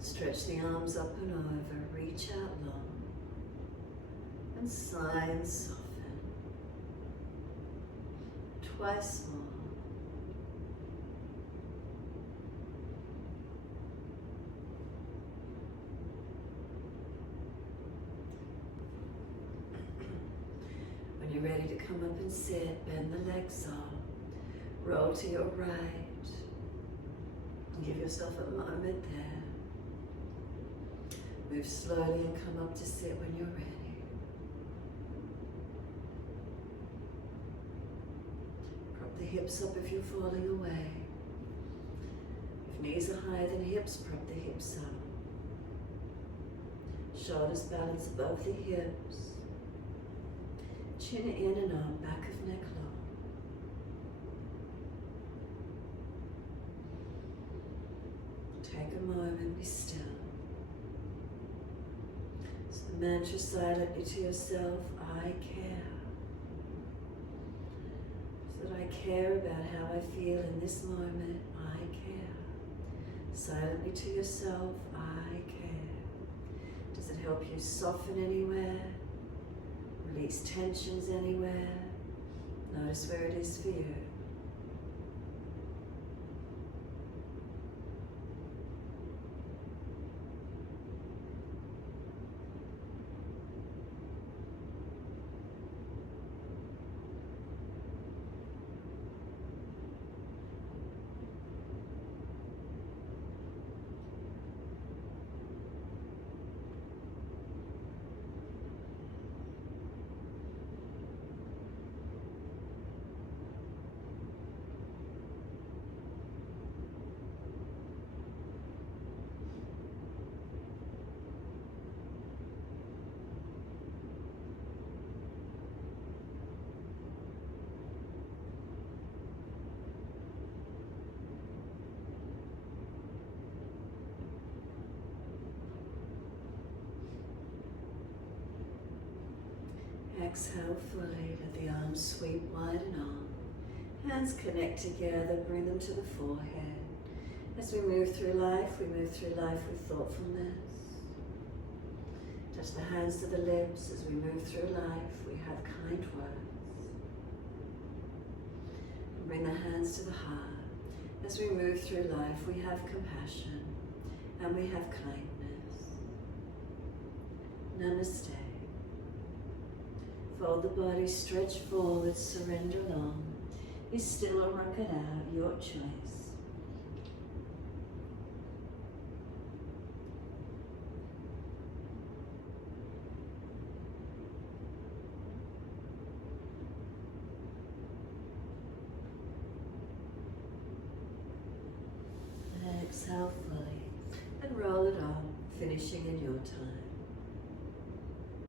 Stretch the arms up and over, reach out long, and sigh and soften. Twice more. When you're ready to come up and sit, bend the legs up, roll to your right, and give yourself a moment there. Move slowly and come up to sit when you're ready. Prop the hips up if you're falling away. If knees are higher than hips, prop the hips up. Shoulders balance above the hips. Chin in and up, back of neck long. Take a moment, be still. Mantra silently to yourself, I care. So that I care about how I feel in this moment, I care. Silently to yourself, I care. Does it help you soften anywhere? Release tensions anywhere? Notice where it is for you. Exhale fully, let the arms sweep wide and on. Hands connect together, bring them to the forehead. As we move through life with thoughtfulness. Touch the hands to the lips. As we move through life, we have kind words. And bring the hands to the heart. As we move through life, we have compassion and we have kindness. Namaste. Fold the body, stretch forward, surrender long. Be still or rock it out, your choice. And exhale fully and roll it on, finishing in your time.